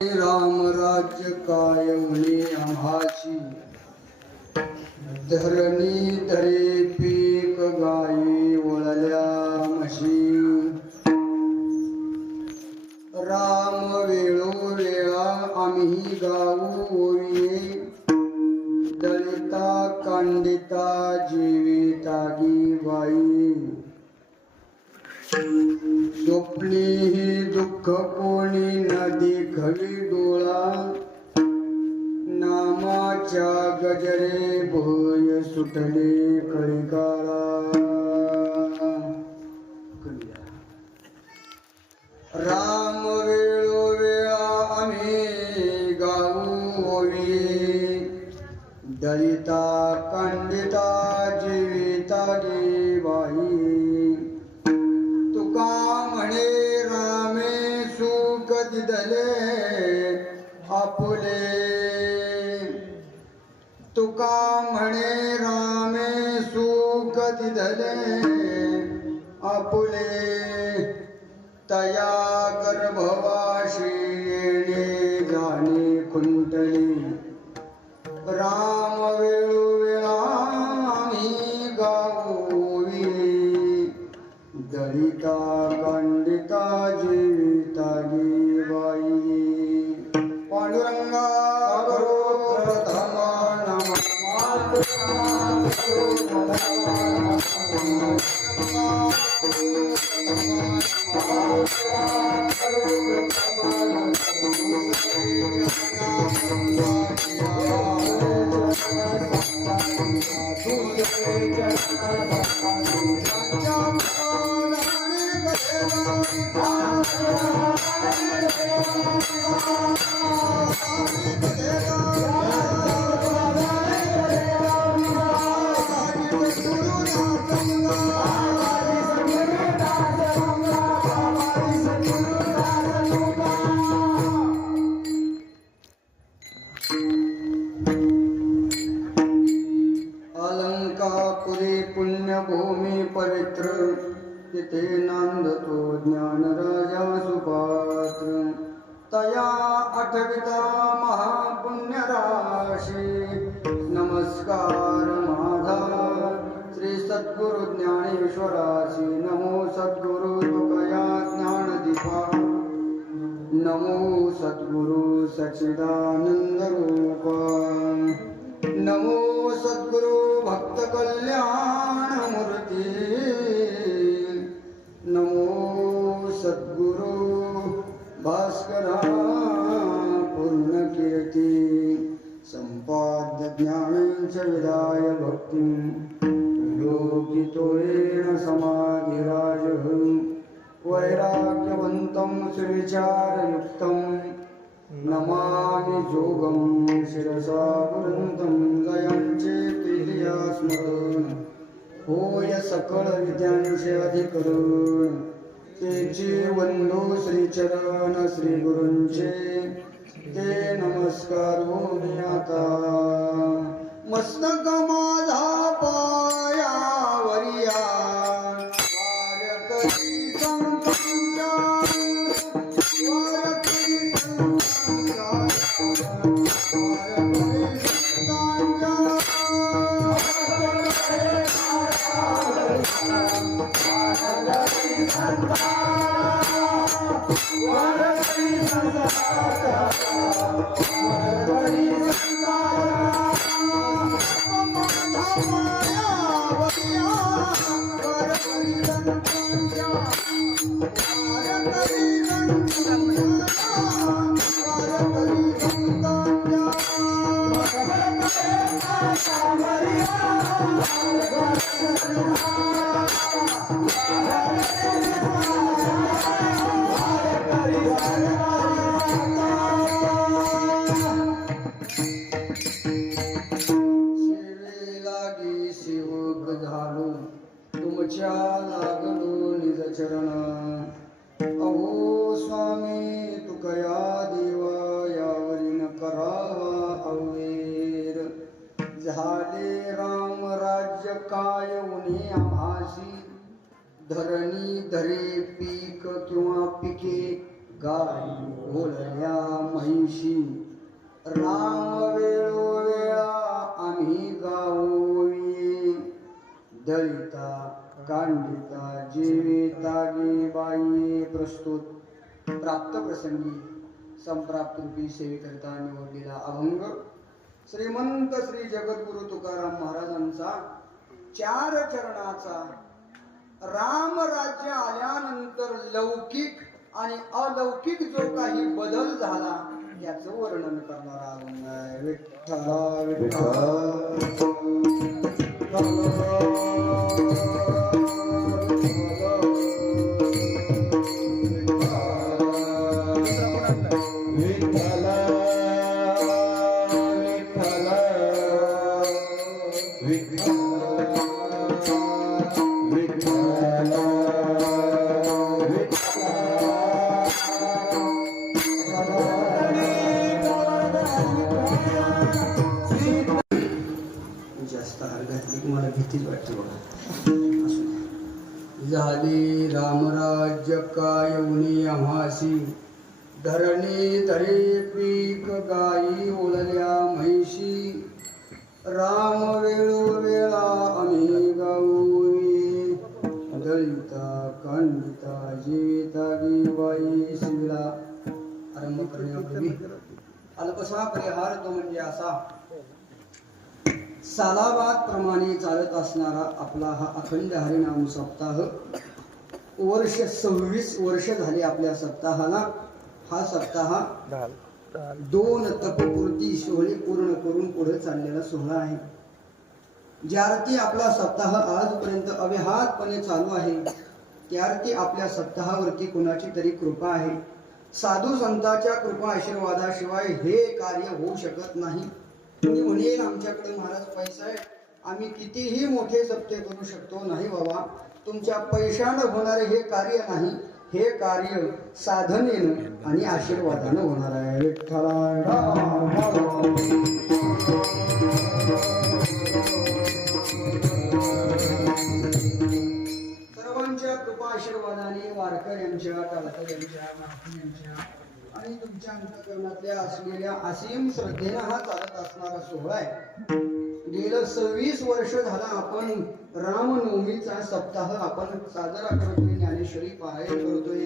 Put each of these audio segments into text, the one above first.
राम राज्य काय उणे आम्हाची, धरणी धरे पीक गायी वळल्या म्हशी. राम वेळोवेळा आम्ही गाऊ ओवी, दलिता कांडिता जीवितागी बाई. स्वप्नी ही दुःख कोणी न देखवी डोळा, नामाच्या गजरे भय सुटले कळिकाळा. राम वेळोवेळा आम्ही गाऊ ओवी, दलिता कांडिता जीवितागी बाई. तुका म्हणे रामे सुख दिदले आपुले, तुका म्हणे रामे सुख दिदले आपुले. तया गर्भवाशी येणे जाणे खुंटले, राम वेळोवेळा आम्ही गावोवी, दलिता कांडिता जीवितागी बाई. पांडुरंगा करो प्रथम अलंकापुरी पुण्यभूमी पवित्र, तिथे नांदतो ज्ञान राजा सुपात्र. तया आठविता महापुण्य राशी, नमस्कार माझा श्री सद्गुरु ज्ञानेश्वरासी. नमो सद्गुरु तुकया ज्ञानदीपा, नमो सद्गुरु सच्चिदानंद रूपा. नमो सद्गुरु भक्त कल्याण मूर्ती, नमो सद्गुरु भास्करा पूर्ण कीर्ती. संपाद्य ज्ञानंच विदाय भक्ती, योगितोयेन समाधिराज. वैराग्यवंतं सुविचारयुक्तं, नमामि जोगं शिरसा वृन्दं. गयांचे केलिया स्मरण, होय सकळ विद्यांचे अधिकरण. तेचे वंदो श्रीचरण श्री गुरूंचे, ते नमस्कार होमी आता. मस्तक माझा पायावरिया, वारकरी संतांच्या, वारकरी संतांच्या, वारकरी संतांच्या, वारकरी संतांच्या, वारकरी संतांच्या, वारकरी तुमच्या लागलो निज चरण. अहो स्वामी तुकया देवा, यावरी न करावा अवेर. झाले राम राज्य काय उणे आम्हासी, धरणी धरे पीक किंवा पिके, गाई घोळल्या म्हैशी राम वेळोवेळा आम्ही गावोवी दलिता कांडिता जीविता गे बाई. प्रस्तुत प्राप्त प्रसंगी संप्राप्त रूपी सेवेकरिता निवडलेला अभंग श्रीमंत श्री जगद्गुरु तुकाराम महाराजांचा 4 चरणाचा राम राज्य आल्यानंतर लौकिक आणि अलौकिक जो काही बदल झाला याचं वर्णन करणारा अभंग आहे. विठ्ठला विठ्ठल जास्त हार घातली मला भीतीच वाटते बघा. झाली रामराज्य काय उनी आम्हासी धरणी धरे पीक गाई ओळल्या म्हैशी राम वेळोवेळा आम्ही गावोवी दलिता कांडिता जीविता गी बाई. शिवीला आरंभ करण्यापूर्वी अल्पसा परिहार तो म्हणजे असा सालाबाद प्रमाणे चालत असणारा आपला हा अखंड हरिनाम सप्ताह. वर्ष 26 वर्ष झाली आपल्या सप्ताहाला. हा सप्ताह 2 तपपूर्ती सोहळे पूर्ण करून पुढे चाललेला सोहळा आहे. ज्यार्थी आपला सप्ताह आजपर्यंत अव्याहतपणे चालू आहे त्यार्थी आपल्या सप्ताहावरती कुणाची तरी कृपा आहे. साधू संतांच्या कृपा आशीर्वादाशिवाय हे कार्य होऊ शकत नाही. तुम्ही म्हणेल आमच्याकडे महाराज पैसा आहे आम्ही कितीही मोठे सप्ते करू शकतो. नाही बाबा, तुमच्या पैशानं होणारे हे कार्य नाही, हे कार्य साधनेनं आणि आशीर्वादानं होणार आहे. विठ्ठला सर्वांच्या कृपा आशीर्वादाने वारकऱ्यांच्या टाळकऱ्यांच्या महात्म्यांच्या आणि तुमच्या अंतःकरणातल्या असलेल्या असीम श्रद्धेनं हा चालत असणारा सोहळा आहे. गेलं 26 वर्ष झाला आपण रामनवमीचा सप्ताह आपण साजरा करतोय, ज्ञानेश्वरी पारायण करतोय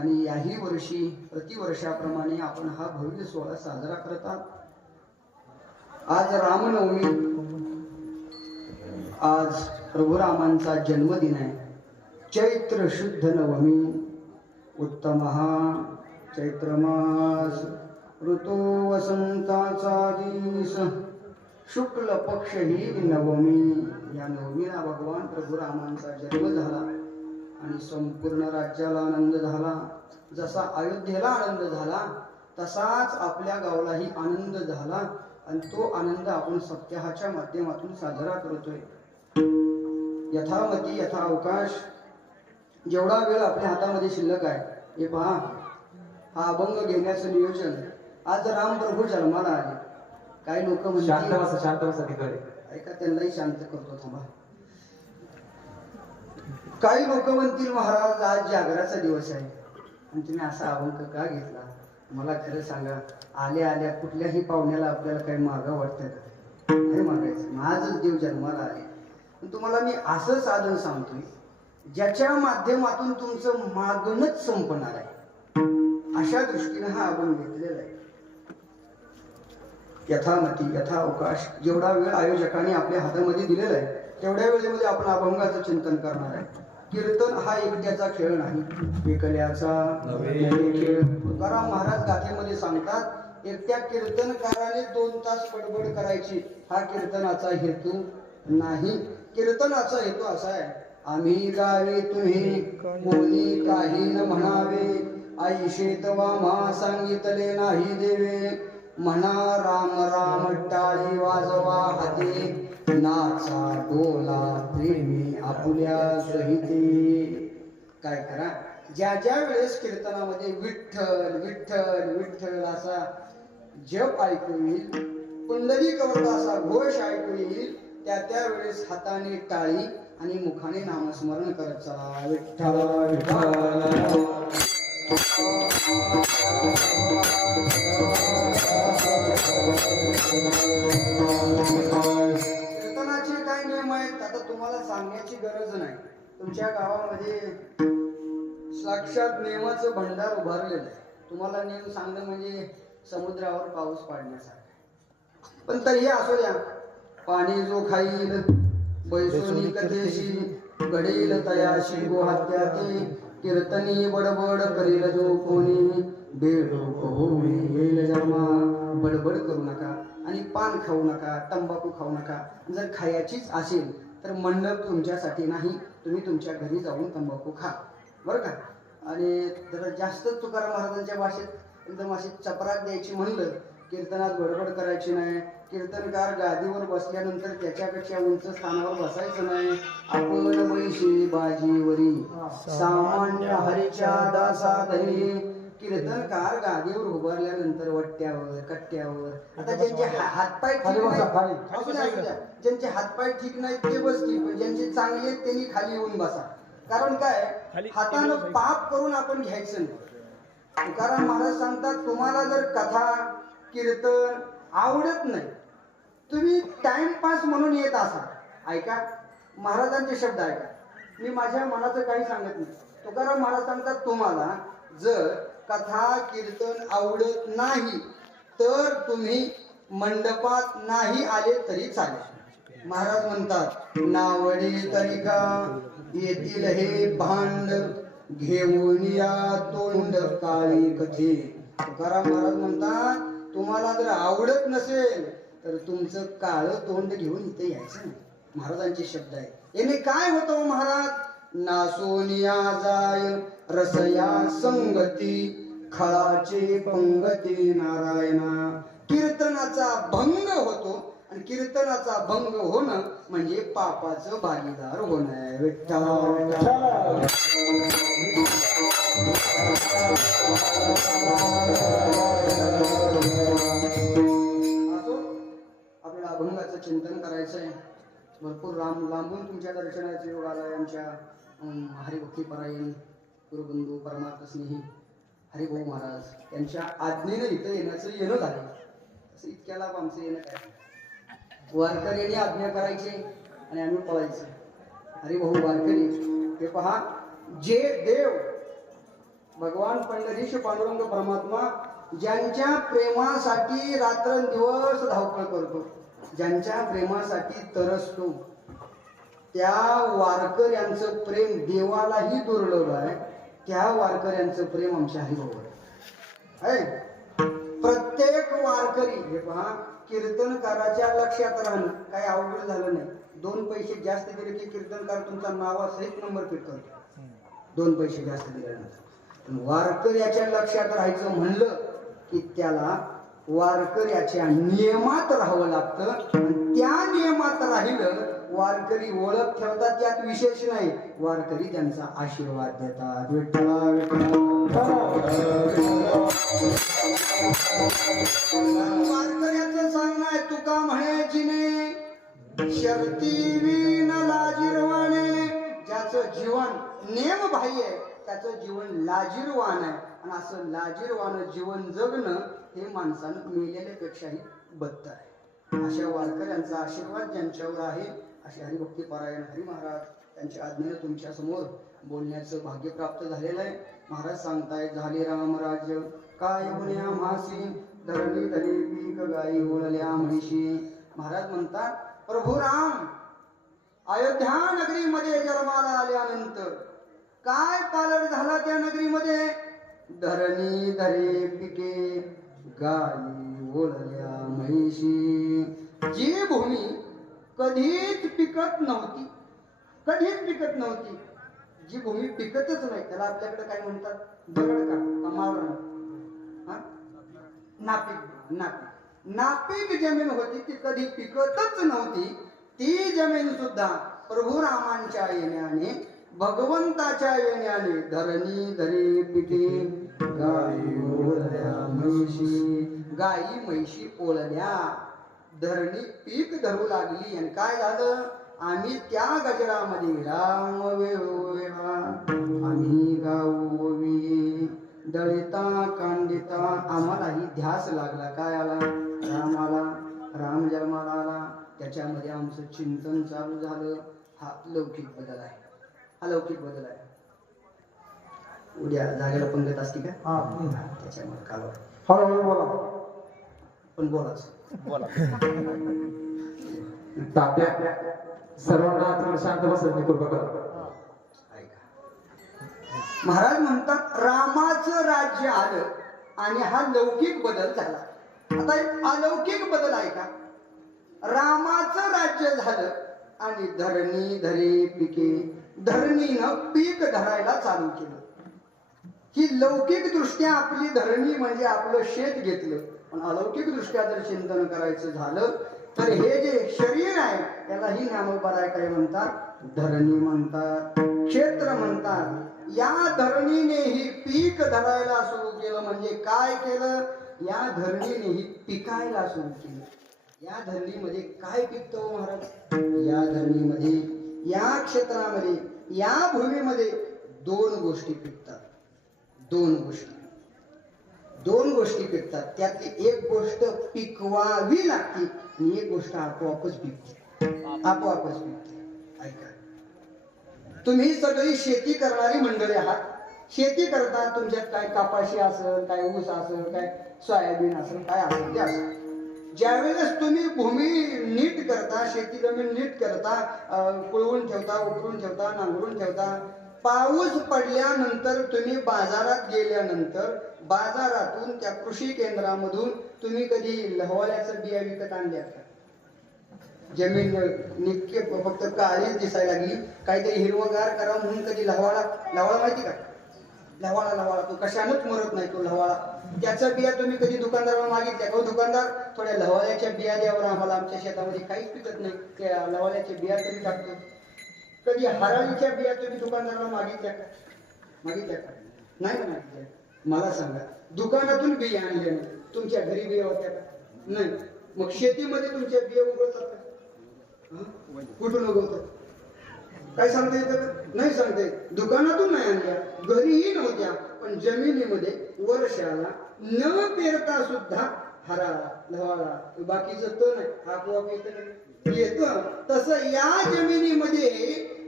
आणि याही वर्षी प्रतिवर्षाप्रमाणे आपण हा भव्य सोहळा साजरा करतात. आज रामनवमी, आज प्रभू रामांचा जन्मदिन आहे. चैत्र शुद्ध नवमी, उत्तम हा चैत्र मास, ऋतू वसंताचा दिस, शुक्ल पक्ष ही नवमी. या नवमीला भगवान प्रभू रामांचा जन्म झाला आणि संपूर्ण राज्याला आनंद झाला. जसा अयोध्येला आनंद झाला तसाच आपल्या गावालाही आनंद झाला आणि तो आनंद आपण सप्ताहाच्या माध्यमातून साजरा करतोय. यथामती यथा अवकाश, जेवढा वेळ आपल्या हातामध्ये शिल्लक आहे हे पहा. हा अभंग घेण्याचं नियोजन, आज राम प्रभू जन्माला आले. काही लोक म्हणतात ऐका, त्यांनाही शांत करतो थांबा. काही लोक म्हणतील महाराज आज जागराचा दिवस आहे आणि तुम्ही असा अभंग का घेतला. मला खरं सांगा, आल्या आल्या कुठल्याही पाहुण्याला आपल्याला काही मागा वाटतं का? नाही मागायचं. आजच देव जन्माला आले. तुम्हाला मी असं साधन सांगतोय ज्याच्या माध्यमातून तुमचं मागणंच संपणार आहे. अशा दृष्टीने हा अभंग घेतलेला आहे. यथामती यथा अवकाश, जेवढा वेळ आयोजकांनी आपल्या हातामध्ये दिलेला आहे तेवढ्या वेळेमध्ये आपण अभंगाचं चिंतन करणार आहे. कीर्तन हा एकट्याचा खेळ नाही, एकल्याचा खेळ. तुकाराम महाराज गाथेमध्ये सांगतात, एकट्या कीर्तनकाराने 2 तास बडबड करायची हा कीर्तनाचा हेतू नाही. कीर्तनाचा हेतू असा आहे, आम्ही गावे तुम्ही कोणी काही न म्हणावे, आई शेतवा मा सांगितले नाही देवे, म्हणा राम राम टाळी वाजवा हाती, नाचा डोला प्रेमी आपुल्या सहिते. काय करा, ज्या ज्या वेळेस कीर्तनामध्ये विठ्ठल विठ्ठल विठ्ठल असा जप ऐकू येईल, कुंडली कवरला असा घोष ऐकू येईल, त्या त्या वेळेस हाताने टाळी आणि मुखाने नामस्मरण करत चला. विठ्ठल विठ्ठल कीर्तनाचे काय नियम आहेत आता तुम्हाला सांगण्याची गरज नाही. तुमच्या गावामध्ये साक्षात नियमाचं भंडार उभारलेलं आहे. तुम्हाला नियम सांगणं म्हणजे समुद्रावर पाऊस पाडण्यासारखं. पण तरीही असू द्या. पाणी जो खाईल बैसोनी कथेशी घडेल तयाशी गोहात्याती कीर्तनी बडबड करील जो कोणी बेडोक होई येईल जन्मा. बडबड करू नका आणि पान खाऊ नका, तंबाखू खाऊ नका. जर खायचीच असेल तर मंडप तुमच्यासाठी नाही, तुम्ही तुमच्या घरी जाऊन तंबाखू खा, बरं का. आणि जरा जास्त तुकाराम महाराजांच्या भाषेत एकदम अशी चपराक द्यायची म्हणलं, कीर्तनात बडबड करायची नाही. कीर्तनकार गादीवर बसल्यानंतर त्याच्यापेक्षा उंच स्थानावर बसायचं नाही. आपण वैशी बाजीवरी सामान्य हरीच्या दासाधरी. कीर्तनकार गादीवर उभारल्यानंतर वट्ट्यावर कट्ट्यावर. आता ज्यांचे हातपाय ठीक नाही, ज्यांचे हातपाय ठीक नाहीत ते बसतील, पण ज्यांचे चांगले आहेत त्यांनी खाली येऊन बसा. कारण काय, हातानं पाप करून आपण घ्यायचं नाही. तुकाराम महाराज सांगतात, तुम्हाला जर कथा कीर्तन आवडत नाही, तुम्ही टाइमपास म्हणून येत असाल, ऐका महाराजांचे शब्द ऐका. मी माझ्या मनाचं काही सांगत नाही. तुकाराम महाराज सांगतात, तुम्हाला जर कथा कीर्तन आवडत नाही तर तुम्ही मंडपात नाही आले तरी चालेल. महाराज म्हणतात, नावडी तरिका येतील हे भांड घेऊन या तोंड काळी कथे. तुकाराम महाराज म्हणतात, तुम्हाला जर आवडत नसेल तर तुमचं काळं तोंड घेऊन इथे यायचं नाही. महाराजांचे शब्द आहेत. याने काय होतं महाराज, नासोनिया जाय रसया संगती खळाचे पंगती नारायणा. कीर्तनाचा भंग होतो आणि कीर्तनाचा भंग होणं म्हणजे पापाचं भागीदार होणं. विठ्ठल आपल्याला अभंगाचं चिंतन करायचं आहे. भरपूर लांबून तुमच्या दर्शनाचा योग आलाय. आमच्या हरिभक्तीपरायण गुरुबंधू परमार्थ स्नेही हरिभाऊ महाराज यांच्या आज्ञेनं इथं येणं झालं. असं इतक्या लाभ आमचं येणं काय, वारकऱ्यांनी आज्ञा करायची आणि आम्ही पळायचं. हरिभाऊ वारकरी हे पहा, जे देव भगवान पंढरीश पांडुरंग परमात्मा ज्यांच्या प्रेमासाठी रात्रंदिवस धावपळ करतो, ज्यांच्या प्रेमासाठी तरसतो, त्या वारकऱ्यांचं प्रेम देवालाही दुर्लभ आहे. त्या वारकऱ्यांचं प्रेम आमच्या हरिभाऊवर आहे. प्रत्येक वारकरी हे पहा, कीर्तनकाराच्या लक्षात राहणं काही अवघड झालं नाही. 2 पैसे जास्त दिले की कीर्तनकार तुमचा नावासहित नंबर फिट करतो. 2 पैसे जास्त दिल्यानंतर. पण वारकऱ्याच्या लक्षात राहायचं म्हणलं की त्याला वारकऱ्याच्या नियमात राहावं लागतं. त्या नियमात राहिलं, वारकरी ओळख ठेवतात, त्यात विशेष नाही. वारकरी त्यांचा आशीर्वाद देतात. वारकऱ्याचं सांगणं आहे, तुका म्हणे जिने शर्ती विन लाजिरवाणे. ज्याचं जीवन नेमबाह्य आहे त्याचं जीवन लाजिरवान आहे. आणि असं लाजिरवान जीवन जगणं हे माणसानं मेलेल्यापेक्षाही बद्ध आहे. अशा वारकऱ्यांचा आशीर्वाद ज्यांच्यावर आहे, असे हरिभक्तीपरायण हरी महाराज त्यांच्या आज्ञेने तुमच्या समोर बोलण्याचं भाग्य प्राप्त झालेलं आहे. महाराज सांगताय, झाले राम राज्य काय गुन्ह्या म्हासी धरणी धरे पीक गाई ओळल्या म्हैशी. महाराज म्हणतात, प्रभू राम अयोध्या नगरीमध्ये जन्माला आल्यानंतर काय पालट झाला त्या नगरीमध्ये. धरणी धरे पिके गाई ओळल्या म्हैशी. जी भूमी कधीच पिकत नव्हती, कधीच पिकत नव्हती, जी भूमी पिकतच नाही, त्याला आपल्याकडे काय म्हणतात, दगड का मावळ, नापीक. नापीक जमीन होती, ती कधी पिकतच नव्हती. ती जमीन सुद्धा प्रभू रामांच्या येण्याने, भगवंताच्या येण्याने धरणी धरे पिके गाई ओळल्या म्हैशी. गाई म्हैशी ओळल्या, धरणी पीक धरू लागली. आणि काय झालं, आम्ही त्या गजरामध्ये राम वेळा आम्ही गाऊ ओवी. दळिता कांडिता आम्हालाही ध्यास लागला. काय आला? राम आला. राम जन्माला आला. त्याच्यामध्ये आमचं चिंतन चालू झालं. हा लौकिक बदल आहे. हा लौकिक बदल आहे. उद्या जागेला पंगत असते का? त्याच्यामध्ये कालवा बोला पण बोलाच. तात्या सर्वांना शांत बसण्याची कृपा करा. महाराज म्हणतात रामाचं राज्य आलं आणि हा लौकिक बदल झाला. आता एक अलौकिक बदल आहे का? रामाचं राज्य झालं आणि धरणी धरे पिके, धरणीनं पीक धरायला चालू केलं. ही लौकिक दृष्ट्या आपली धरणी म्हणजे आपलं शेत घेतलं. पण अलौकिक दृष्ट्या जर चिंतन करायचं झालं तर हे जे शरीर आहे त्याला ही नामोपराय काय म्हणतात? धरणी म्हणतात, क्षेत्र म्हणतात. या धरणीने ही पीक धरायला सुरू केलं. म्हणजे काय केलं? या धरणीने ही पिकायला सुरू केलं. या धरणीमध्ये काय पिकतं महाराज? या धरणीमध्ये, या क्षेत्रामध्ये, या भूमीमध्ये दोन गोष्टी पिकतात. दोन गोष्टी पिकतात. त्यातली एक गोष्ट पिकवावी लागते आणि एक गोष्ट आपोआपच पिकते. ऐका, तुम्ही सगळी शेती करणारी मंडळी आहात. शेती करता. तुमच्यात काय कपाशी असेल, काय ऊस असेल, काय सोयाबीन असेल, काय असेल ते असेल. ज्यावेळेस तुम्ही भूमी नीट करता, शेती जमीन नीट करता, कुळवून ठेवता, उकरून ठेवता, नांगरून ठेवता, पाऊस पडल्यानंतर तुम्ही बाजारात गेल्यानंतर बाजारातून त्या कृषी केंद्रामधून तुम्ही कधी लहवाल्याचं बिया विकत आणल्यात का? जमीन निक्के फक्त काळीच दिसायला लागली, काहीतरी हिरवगार करा म्हणून कधी लहवाळा माहिती का? लहवाळा तो कशानंच मरत नाही. तो लहवाळा, त्याच्या बिया तुम्ही कधी दुकानदाराला मागितल्या का? दुकानदार थोड्या लहवाल्याच्या बिया द्यावर, आम्हाला आमच्या शेतामध्ये काहीच पिकत नाही, त्या लहवाल्याच्या बिया तरी टाकतो. कधी हराळीच्या बिया तुम्ही दुकानदाराला मागितल्या का? नाही मागितल्या. मला सांगा, दुकानातून बिया आणल्या नाही, तुमच्या घरी बिया होत्या का? नाही. मग शेतीमध्ये तुमच्या बिया उगवतात का? कुठून उगवतात? काय सांगता येतं का? नाही सांगता येत. दुकानातून नाही आणल्या, घरीही नव्हत्या, पण जमिनीमध्ये वर्षाला न पेरता सुद्धा हराळा, लहवाळा, बाकीचं तण आहे आपोआप येतं. तसं या जमिनीमध्ये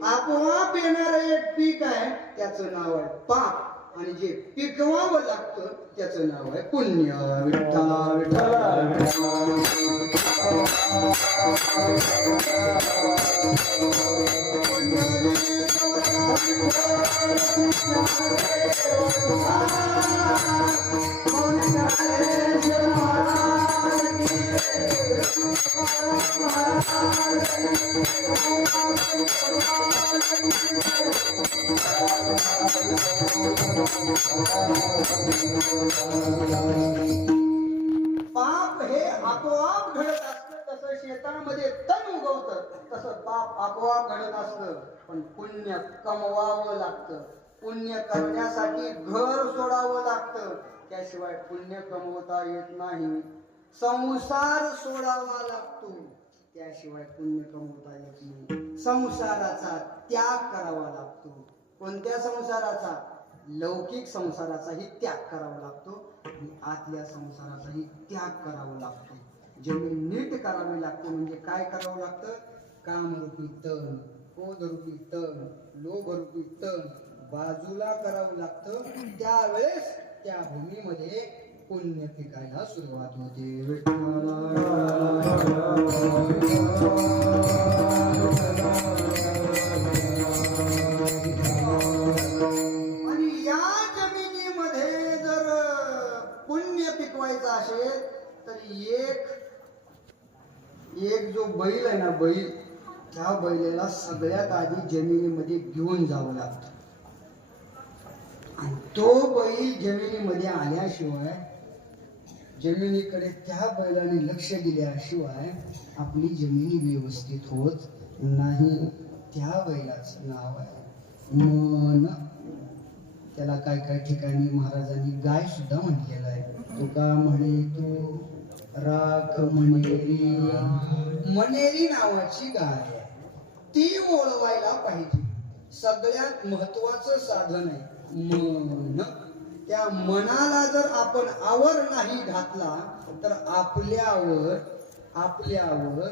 आपोआप येणारं एक पीक आहे, त्याचं नाव आहे पाप. आणि जे पिकवावं लागतं त्याचं नाव आहे पुण्य. विठ्ठल विठ्ठल. पाप हे आपोआप घडत असतं. तसं शेतामध्ये तण उगवतं, तसं पाप आपोआप घडत असतं. पण पुण्य कमवावं लागतं. पुण्य करण्यासाठी घर सोडावं लागतं. त्याशिवाय पुण्य कमवता येत नाही. संसार सोडावा लागतो, त्याशिवाय पुण्य कमवता येत नाही. संसाराचा त्याग करावा लागतो. कोणत्या संसाराचा? लौकिक संसाराचाही त्याग करावा लागतो आणि आतल्या संसाराचाही त्याग करावा लागतो. जमीन नीट करावी लागते. म्हणजे काय करावं लागतं? कामरूपी तण, क्रोधरूपी तण, लोभरूपी तण बाजूला करावं लागतं. त्यावेळेस त्या भूमीमध्ये पुण्य पिकायला सुरुवात होते. आणि या जमिनीमध्ये जर पुण्य पिकवायचं असेल तर एक जो बैल आहे ना, बैल, त्या बैलाला सगळ्यात आधी जमिनीमध्ये घेऊन जावं लागतं. आणि तो बैल जमिनीमध्ये आल्याशिवाय, जमिनीकडे त्या बैलाने लक्ष दिल्याशिवाय आपली जमिनी व्यवस्थित होत नाही. त्या बैलाचं नाव आहे मन. त्याला काय काय ठिकाणी महाराजांनी गाय सुद्धा म्हटलेलं आहे. तुका म्हणे तू राख मनेरी. मनेरी नावाची गाय आहे, ती ओळवायला पाहिजे. सगळ्यात महत्वाचं साधन आहे मन. त्या मनाला जर आपण आवर नाही घातला तर आपल्यावर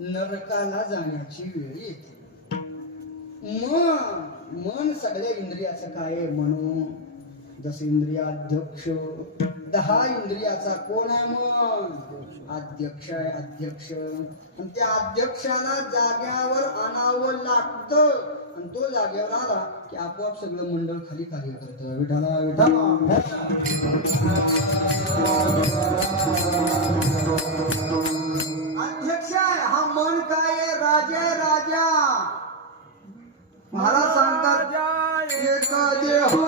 नरकाला जाण्याची वेळ येते. मन सगळ्या इंद्रियाचं काय आहे? म्हणून जसे इंद्रियाध्यक्ष 10 इंद्रियाचा कोण आहे? मन अध्यक्ष आहे. अध्यक्ष आणि त्या अध्यक्षाला जाग्यावर आणावं लागतं आणि तो जाग्यावर आला की आपोआप सगळं मंडळ खाली खाली करतं. विठाला विठाला अध्यक्ष आहे हा मन काय आहे? राजा आहे. राजा महाराज सांगतात एक देह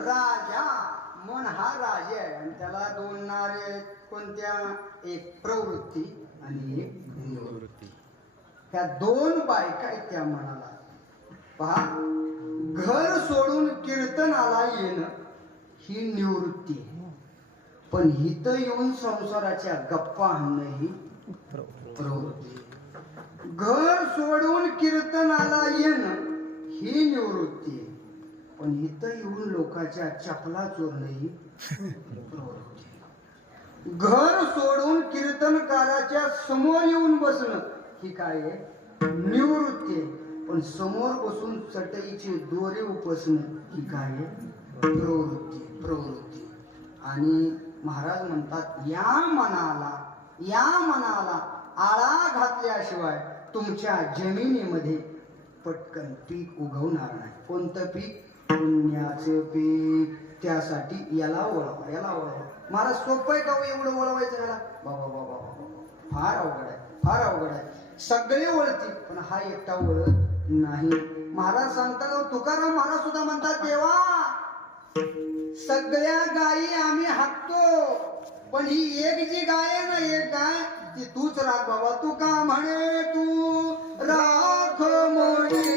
राजा मन हा राजा आहे आणि त्याला दोन नारे कोणत्या? एक प्रवृत्ती आणि एक निवृत्ती. ह्या दोन बायका आहेत त्या मनाला. पहा, घर सोडून कीर्तनाला येणं ही निवृत्ती आहे, पण इथं येऊन संसाराच्या गप्पा आणणं ही प्रवृत्ती. घर सोडून कीर्तनाला येणं ही निवृत्ती आहे, पण इथं येऊन लोकांच्या चपला चोरणं ही प्रवृत्ती. घर सोडून कीर्तनकाराच्या समोर येऊन बसणं ही काय आहे? निवृत्ती आहे, पण समोर बसून चटईचे दोरे उपसणं ही काय आहे? प्रवृत्ती. आणि महाराज म्हणतात या मनाला आळा घातल्याशिवाय तुमच्या जमिनीमध्ये पटकन पीक उगवणार नाही. कोणतं पीक? पुण्याचं पीक. त्यासाठी याला वळवा. महाराज सोपं आहे का एवढं वळवायचं याला? बाबा फार अवघड आहे. सगळे वळतील पण हा एकटा वळत नाही. महाराज सांगतात, तुकाराम महाराज सुद्धा म्हणतात, देवा सगळ्या गायी आम्ही हाकतो, पण ही एक जी गाय आहे ना, एक गाय ती तूच राख बाबा. तू का म्हणे तू राख म्हणे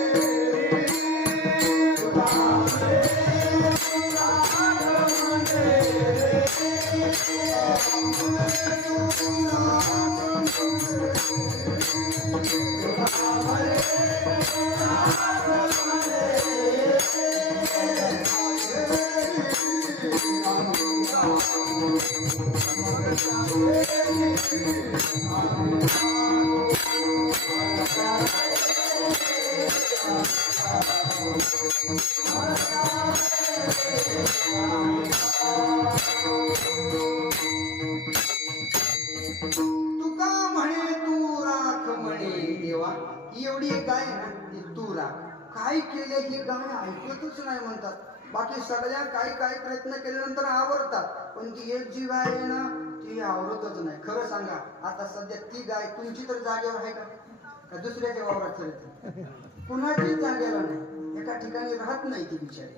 तुका म्हणे तू राख म्हणे. देवा एवढी एक गाय ना, ती तू राख. काय केले ही गाय ऐकतच नाही म्हणतात. बाकी सगळ्या काय प्रयत्न केल्यानंतर आवरतात, पण ती एक जी गाय आहे ना ती आवरतच नाही. खरं सांगा, आता सध्या ती गाय तुमची तर जागेवर आहे का दुसऱ्याच्या वावरात चालते? कुणाचीच जागेला नाही. एका ठिकाणी राहत नाही ती बिचारी,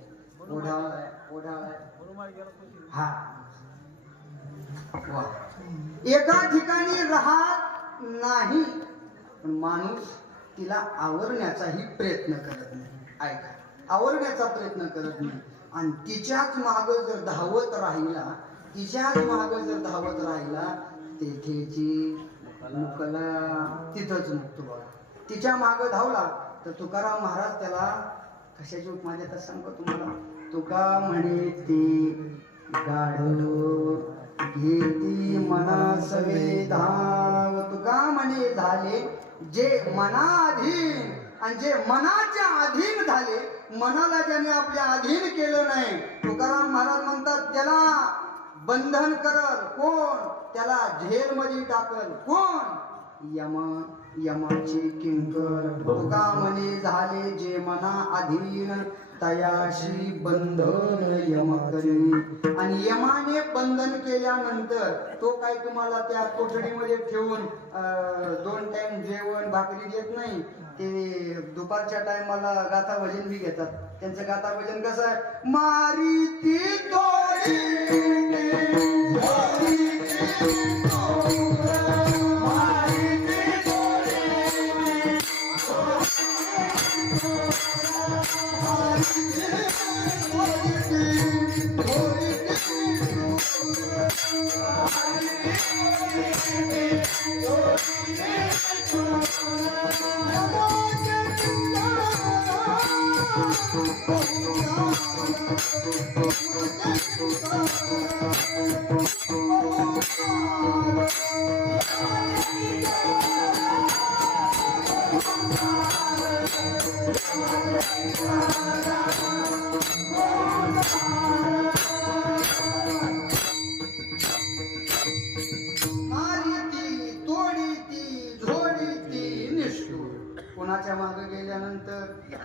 ओढाळाय हा वा, एका ठिकाणी राहत नाही, पण माणूस तिला आवरण्याचाही प्रयत्न करत नाही. ऐका, आवरण्याचा प्रयत्न करत नाही आणि तिच्याच माग जर धावत राहिला, तिच्याच माग जर धावत राहिला, तेथेची मुकला तिथंच मुक्त बघा. तिच्या माग धावला तर तुकाराम महाराज त्याला कशाची उपमा देतात सांगतो तुम्हाला. तुका म्हणे ती गाढव घेती मनासवे धाव. तुका म्हणे झाले जे मनाधीन, आणि जे मनाच्या अधीन झाले, मनाला ज्याने आपल्या अधीन केलं नाही, तुकाराम महाराज म्हणतात त्याला बंधन करल कोण, त्याला जेल मध्ये टाकल कोण, यमाचे किंकर. तुका म्हणे झाले जे मना अधीन, तयाशी बंधन यम करी. आणि यमाने बंधन केल्यानंतर तो काय तुम्हाला त्या कोठडीमध्ये ठेवून 2 टाइम जेवण भाकरी देत नाही. ते दुपारच्या टायमाला गाथा भजन बी घेतात. त्यांचं गाथा भजन कसं आहे, मारी ती तोडी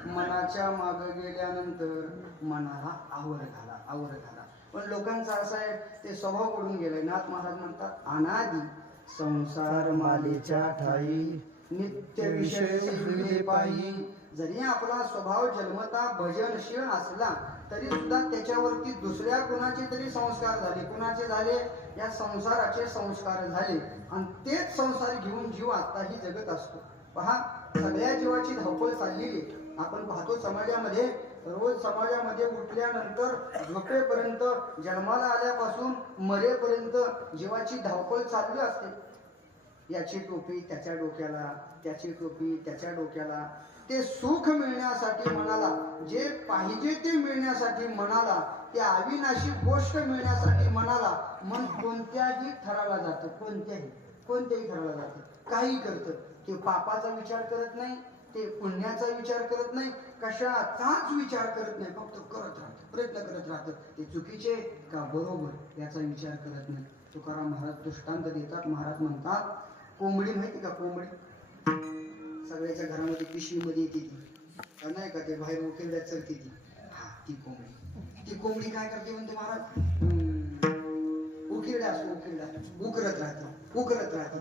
मनाच्या मागे गेल्यानंतर मनाला आवर घाला. पण लोकांचा असा आहे, ते स्वभाव पडून गेलाय. नाथ महाराज म्हणतात, अनादि संसार मालेच्या ठाई, नित्य विषय पायी. जरी आपला स्वभाव जन्मता भजनशील असला तरी सुद्धा त्याच्यावरती दुसऱ्या कुणाचे तरी संस्कार झाले. कुणाचे झाले? या संसाराचे संस्कार झाले, आणि तेच संसार घेऊन जीव आताही जगत असतो. पहा, सगळ्या जीवाची धावपळ चाललेली आपण पाहतो समाजामध्ये. रोज समाजामध्ये उठल्यानंतर झोपेपर्यंत, जन्माला आल्यापासून मरेपर्यंत जीवाची धावपळ चालू असते. याची टोपी त्याच्या डोक्याला, त्याची टोपी त्याच्या डोक्याला. ते सुख मिळण्यासाठी मनाला, जे पाहिजे ते मिळण्यासाठी मनाला, त्या अविनाशी गोष्ट मिळण्यासाठी मनाला मन कोणत्याही थराला जातं. कोणत्याही थराला जातं, काही करतं. ते पापाचा विचार करत नाही, ते पुण्याचा विचार करत नाही, कशाचाच विचार करत नाही. फक्त करत राहतं, प्रयत्न करत राहतं. ते चुकीचे का बरोबर याचा विचार करत नाही. तुकाराम महाराज दृष्टांत देतात. महाराज म्हणतात, कोंबडी माहिती का? कोंबडी सगळ्याच्या घरामध्ये पिशवीमध्ये येते ती, नाही का? ते बाहेर उकेरड्यात चलते ती. हा, ती कोंबडी काय करते म्हणते महाराज? उकिरड्या उकरत राहतं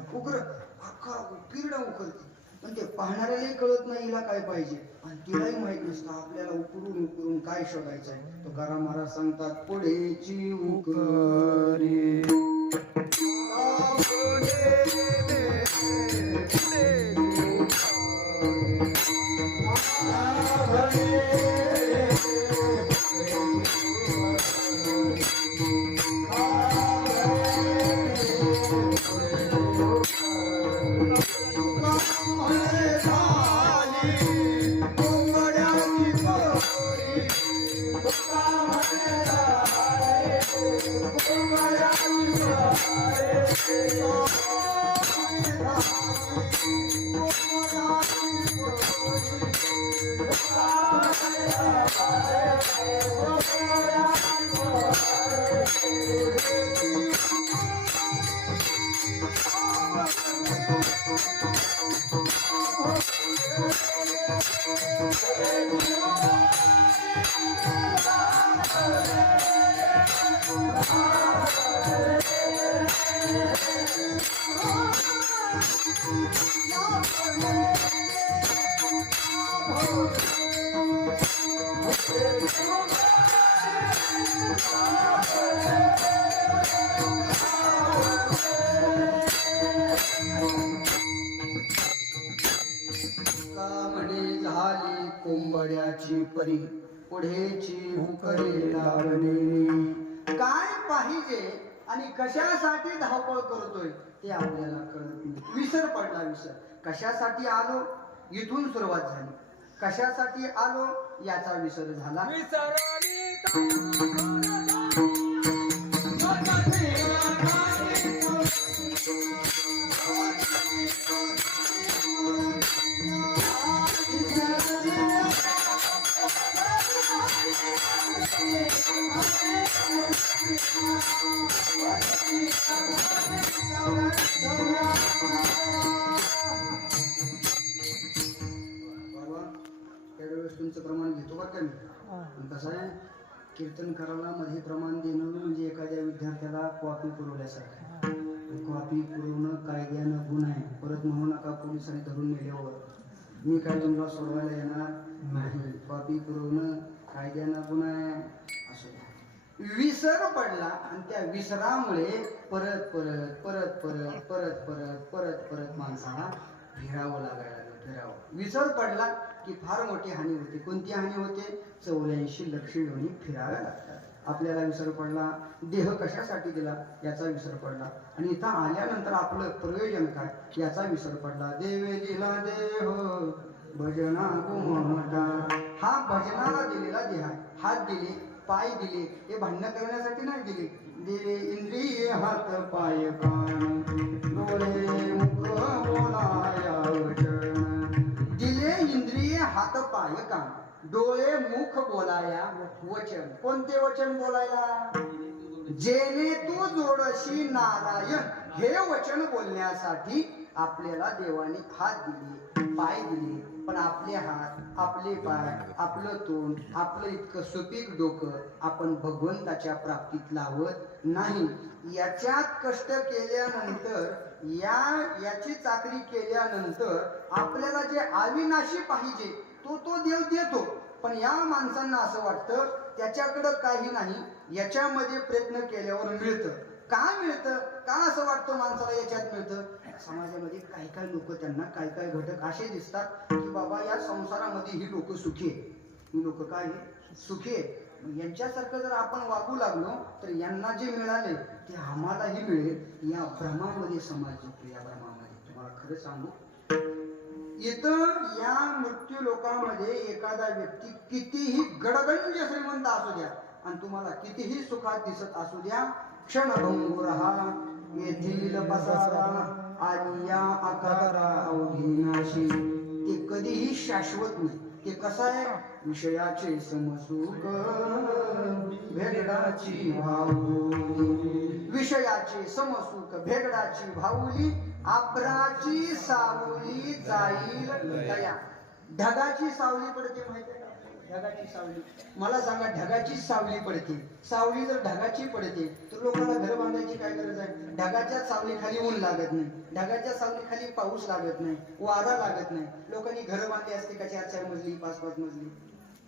अख्खा उकिरडा उकरते. पण ते पाहणाऱ्यालाही कळत नाही हिला काय पाहिजे, आणि तिलाही माहित नसतं आपल्याला उकरून काय शोधायचं आहे. तो तुकाराम महाराज सांगतात, पुढेची उकरी Oh, का म्हणे झाली कोंबड्याची परी पुढेची हुकले लावणे. काय पाहिजे आणि कशासाठी धावपळ करतोय ते आपल्याला कळत नाही. विसर पडला. विसर कशासाठी आलो इथून सुरुवात झाली. कशासाठी आलो याचा विसर झाला. त्यावेळेस तुमचं प्रमाण घेतो बरं का मी. पण कसं आहे कीर्तन करायला मध्ये प्रमाण देणं म्हणजे एखाद्या विद्यार्थ्याला कॉपी पुरवल्यासारखं आहे. कॉपी पुरवणं कायद्यानं गुन्हा आहे. परत म्हणू नका पोलिसांनी धरून नेल्यावर मी काय तुम्हाला सोडवायला येणार नाही. कॉपी पुरवणं कायद्यानं गुन्हा आहे. असं विसर पडला आणि त्या विसरामुळे परत परत परत परत परत परत परत परत माणसाला फिरावं लागायला लागलं. फिरावं. विसर पडला की फार मोठी हानी होते. कोणती हानी होते? 84 लक्ष योनी फिराव्या लागतात. आपल्याला विसर पडला. देह कशासाठी दिला याचा विसर पडला आणि इथं आल्यानंतर आपलं प्रयोजन काय याचा विसर पडला. देवे दिला देह भजना गुमटा. हा भजनाला दिलेला देह आहे. हात दिले, पाय दिले, हे भांडण करण्यासाठी नाही दिले. दिले इंद्रिय हात पाय कान डोळे मुख बोलाया वचन. दिले इंद्रिय हात पाय कान डोळे मुख बोलाया वचन. कोणते वचन बोलायला? जेणे तू जोडशी नारायण हे वचन बोलण्यासाठी आपल्याला देवाने हात दिले, पाय दिले. पण आपले हात, आपले पाय, आपलं तोंड, आपलं इतकं सुपीक डोकं आपण भगवंताच्या प्राप्तीत लावत नाही. याच्यात कष्ट केल्यानंतर याची चाकरी केल्यानंतर आपल्याला जे अविनाशी पाहिजे तो देव देतो. पण या माणसांना असं वाटतं त्याच्याकडं काही नाही, याच्यामध्ये प्रयत्न केल्यावर मिळतं. का मिळतं? का असं वाटतं माणसाला याच्यात मिळतं? समाजामध्ये काही काही लोक, त्यांना काही काही घटक असे दिसतात की बाबा या संसारामध्ये ही लोक सुखी आहे. ही लोक काय आहे? सुखी आहे. यांच्यासारखं जर आपण वागू लागलो तर यांना जे मिळाले ते आम्हालाही मिळेल. या भ्रमामध्ये समाज जगतो. या भ्रमामध्ये तुम्हाला खरं सांगू, इथं या मृत्यू लोकांमध्ये एखादा व्यक्ती कितीही गडगंज श्रीमंत असू द्या आणि तुम्हाला कितीही सुखात दिसत असू द्या, क्षणभंगुर हा येथील पसारा आणि या आकारा अवघीनाशी, ते कधीही शाश्वत नाही. ते कसं आहे? विषयाचे समसुख भेगडाची भावली. विषयाचे समसुख भेगडाची भावली आभ्राची सावली जाईल दया. ढगाची सावली पडते माहिती आहे का? ढगाची सावली. मला सांगा, ढगाची सावली पडते. सावली जर ढगाची पडते तर लोकांना घर बांधायची काय गरज आहे? ढगाच्या सावलीखाली ऊन लागत नाही, ढगाच्या सावलीखाली पाऊस लागत नाही, वारा लागत नाही. लोकांनी घर बांधली असते का? 4-4 मजली, 5-5 मजली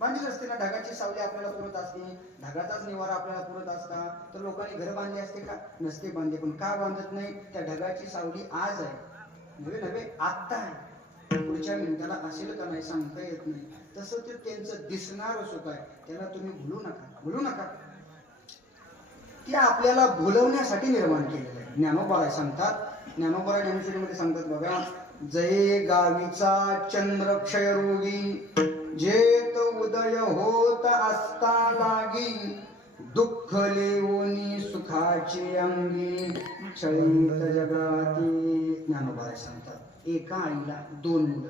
बांधली असते ना. ढगाची सावली आपल्याला पुरत असते, ढगाचाच निवारा आपल्याला पुरत असता तर लोकांनी घर बांधली असते का? नसते बांधले. पण का बांधत नाही? त्या ढगाची सावली आज आहे, नव्हे आत्ता आहे. पुढच्या मिनिटाला असेल का नाही सांगता येत नाही. तसं ते त्यांचं दिसणार सुख आहे, त्याला तुम्ही भुलू नका. ते आपल्याला भुलवण्यासाठी निर्माण केलेलं आहे. ज्ञानोबा सांगतात, ज्ञानोबा ज्ञानेश्वरीमध्ये सांगतात बघा, जये गावीचा चंद्र क्षयरोगी जेत उदय होत असता लागी दुःख लेवोनी सुखाचे अंगी क्षळित जगाती. ज्ञानोबा सांगतात, एका आईला 2 मुलं.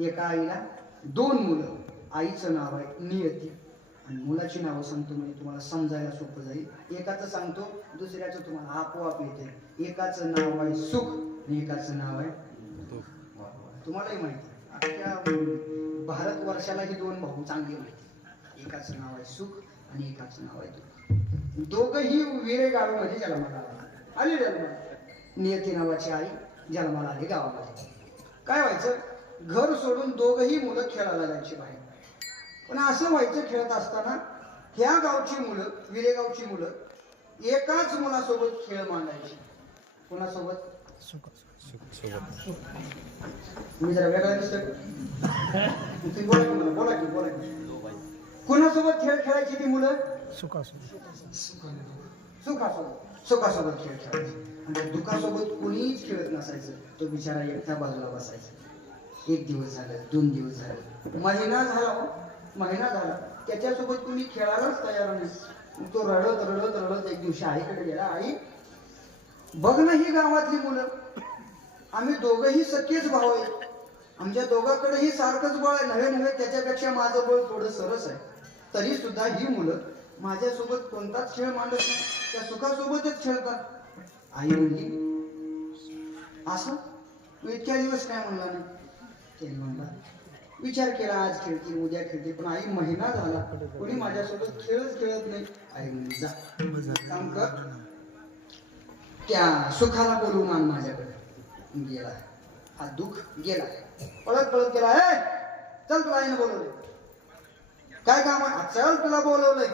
एका आईला 2 मुलं. आईचं नाव आहे नियती आणि मुलाची नावं सांगतो म्हणजे तुम्हाला समजायला सोपं जाईल. एकाचं सांगतो, दुसऱ्याचं तुम्हाला आपोआप येते. एकाचं नाव आहे सुख आणि एकाचं नाव आहे दुःख. तुम्हालाही माहिती अख्ख्या भारतवर्षालाही 2 भाऊ चांगले माहिती. एकाचं नाव आहे सुख आणि एकाचं नाव आहे दुःख. दोघंही विरे गावामध्ये जन्माला आले. नियती नावाची आई जन्माला आली गावामध्ये. काय व्हायचं? घर सोडून दोघंही मुलं खेळायला जायची बाहेर. पण असं व्हायचं, खेळत असताना ह्या गावची मुलं, विरेगावची मुलं एकाच मुलासोबत खेळ मांडायचे. कोणासोबत? मी जरा वेगळा दिसतोय. तुम्ही बोला की मला, बोला की. कोणासोबत खेळ खेळायची ती मुलं? सुखासोबत खेळ खेळायचे. आणि दुःखासोबत कोणीच खेळत नसायचं. तो बिचारा एकटा बाजूला बसायचा. 1 दिवस झालं, 2 दिवस झाले, महिना झाला, त्याच्यासोबत कुणी खेळायलाच तयार नाही. तो रडत एक दिवशी आईकडे गेला. आई, बघ ना ही गावातली मुलं, आम्ही दोघंही सख्खेच भाऊ आहे, आमच्या दोघांकडेही सारखंच बळ आहे, नव्हे त्याच्यापेक्षा माझं बळ थोडं सरस आहे, तरी सुद्धा ही मुलं माझ्यासोबत कोणताच खेळ मांडत नाही, त्या सुखासोबतच खेळतात. आई म्हणली, असं तू इतक्या दिवस काय म्हणला नाही? त्याने म्हणला, विचार केला आज खेळते उद्या खेळते, पण आई महिना झाला कोणी माझ्यासोबत खेळच खेळत नाही. आई म्हणली, जा काम कर, त्या सुखाला बोलवून आण माझ्याकडे. गेला, हा दुःख गेला, पळत गेला. चल तुला आईने बोलवलंय, काय काम आहे? चल तुला बोलवलंय.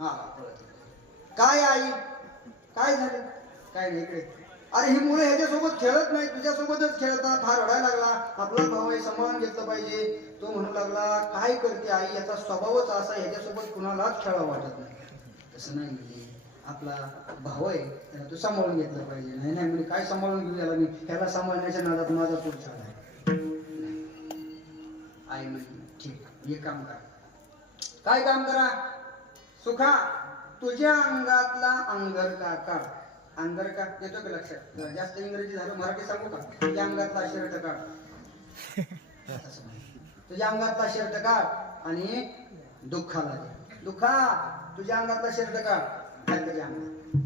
हा पळत, काय आई, काय झालं? काय नाही इकडे. अरे ही मुलं ह्याच्यासोबत खेळत नाही, तुझ्यासोबतच खेळतात. हा रडायला लागला, आपला भाऊ आहे, सांभाळून घेतलं पाहिजे. तो म्हणू लागला, काय करते आई, याचा स्वभावच असा, ह्याच्यासोबत कुणालाच खेळा वाटत नाही. तसं नाही, आपला भाऊ आहे, त्याला तू सांभाळून घेतलं पाहिजे. नाही म्हणजे काय सांभाळून घेऊ याला, मी ह्याला सांभाळण्याच्या नादात माझा पोट झाला आहे. आई म्हणली, ठीक, हे काम करा. काय काम करा? सुखा, तुझ्या अंगातला अंगरका काढ. अंगरका येतो का लक्षात? जास्त इंग्रजी झालं, मराठी सांगू का? तुझ्या अंगातला शर्ट काढ. तुझ्या अंगातला शर्ट काढ आणि दुःखाला दे. दुःखा, तुझ्या अंगातला शर्ट काढ, त्याच्या अंगात.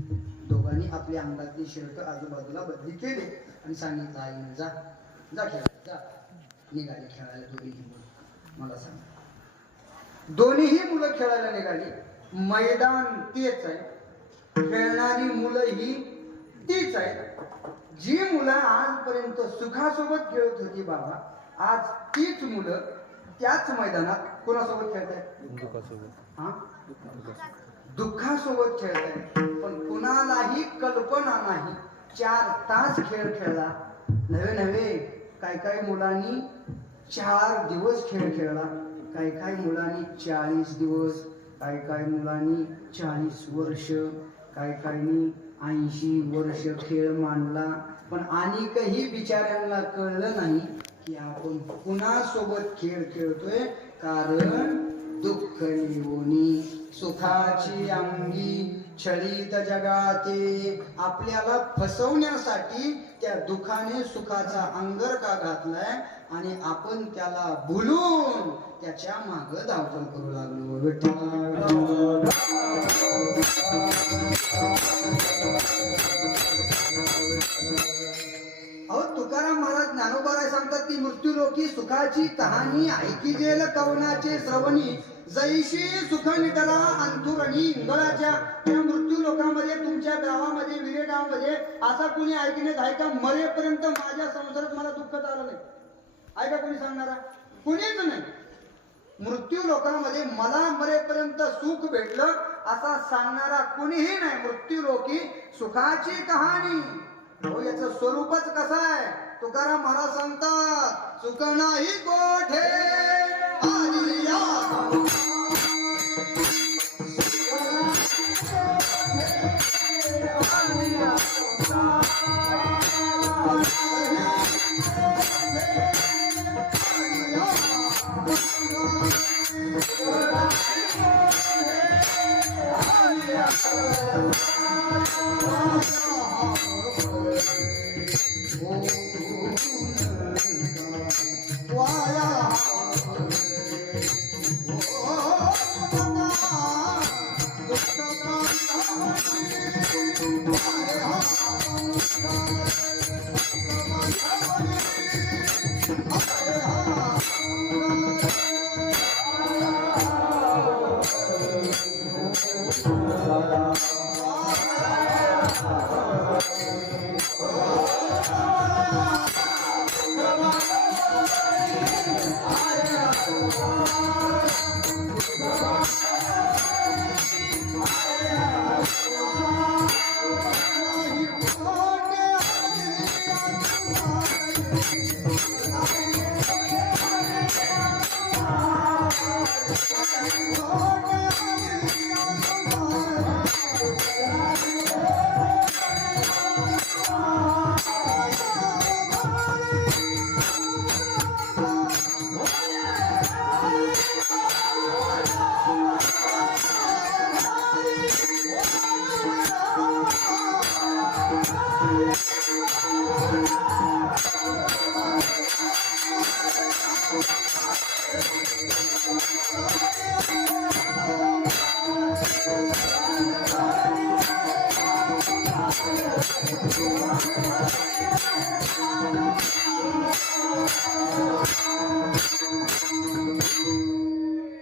दोघांनी आपल्या अंगातली शर्ट आजूबाजूला बदली केली आणि सांगितलं आईने, जा जा खेळायला, जा. निघाली खेळायला दोघीही मुलं. मला सांग, दोन्हीही मुलं खेळायला निघाली. मैदान तेच आहे, खेळणारी मुलं ही तीच आहे. जी मुलं आजपर्यंत सुखासोबत खेळत होती बाबा, आज तीच मुलं त्याच मैदानात कोणासोबत खेळतायत? हा, दुःखासोबत खेळतायत. पण कुणालाही कल्पना नाही 4 तास खेळ खेळला, नव्हे काही मुलांनी 4 दिवस खेळ खेळला, काही मुलांनी 40 दिवस, काही मुलांनी 40 वर्ष, काही 80 वर्ष खेळ मांडला. पण अनेकही बिचाऱ्यांना कळलं नाही की आपण कुणासोबत खेळ खेळतोय. कारण दुःख निवोनी सुखाची अंगी छळीत जगाते. आपल्याला फसवण्यासाठी त्या दुःखाने सुखाचा अंगरका घातलाय आणि आपण त्याला भुलून त्याच्या माग धावपळ करू लागलो. अहो, तुकाराम महाराज ज्ञानोबाराय सांगतात की मृत्यूलोकी सुखाची कहाणी ऐकी जेल कवनाचे श्रवणी, जैशी सुख निटला अंथुरणी इंगळाच्या. त्या मृत्यू लोकांमध्ये, तुमच्या गावामध्ये, विरेगावामध्ये असा कुणी ऐकण्यात आहे का? मरेपर्यंत माझ्या संसारात मला दुःखच आलं नाही, आहे का कोणी सांगणारा? कुणीच नाही. मृत्यू लोकांमध्ये मला मरेपर्यंत सुख भेटलं असा सांगणारा कुणीही नाही. मृत्यू लोकी सुखाची कहाणी. हो, याचं स्वरूपच कसं आहे? तुकाराम महाराज सांगतात, सुख नाही कोठे आलिया,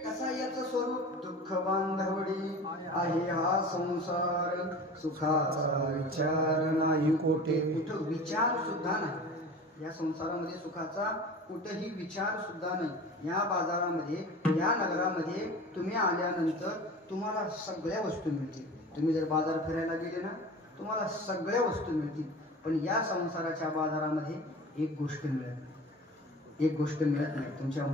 कसा याचं स्वरूप दुःख बांधवडी आहे हा संसार सुखाचा विचार नाही कोठे कुठं विचार सुद्धा नाही या संसारामध्ये सुखाचा कुठेही विचार सुद्धा नाही या बाजारामध्ये या नगरामध्ये तुम्ही आल्यानंतर तुम्हाला सगळ्या वस्तू मिळतील तुम्ही जर बाजार फिरायला गेले ना तुम्हाला सगळ्या वस्तू मिळतील पण या संसाराच्या बाजारामध्ये एक गोष्ट मिळत नाही तुमच्या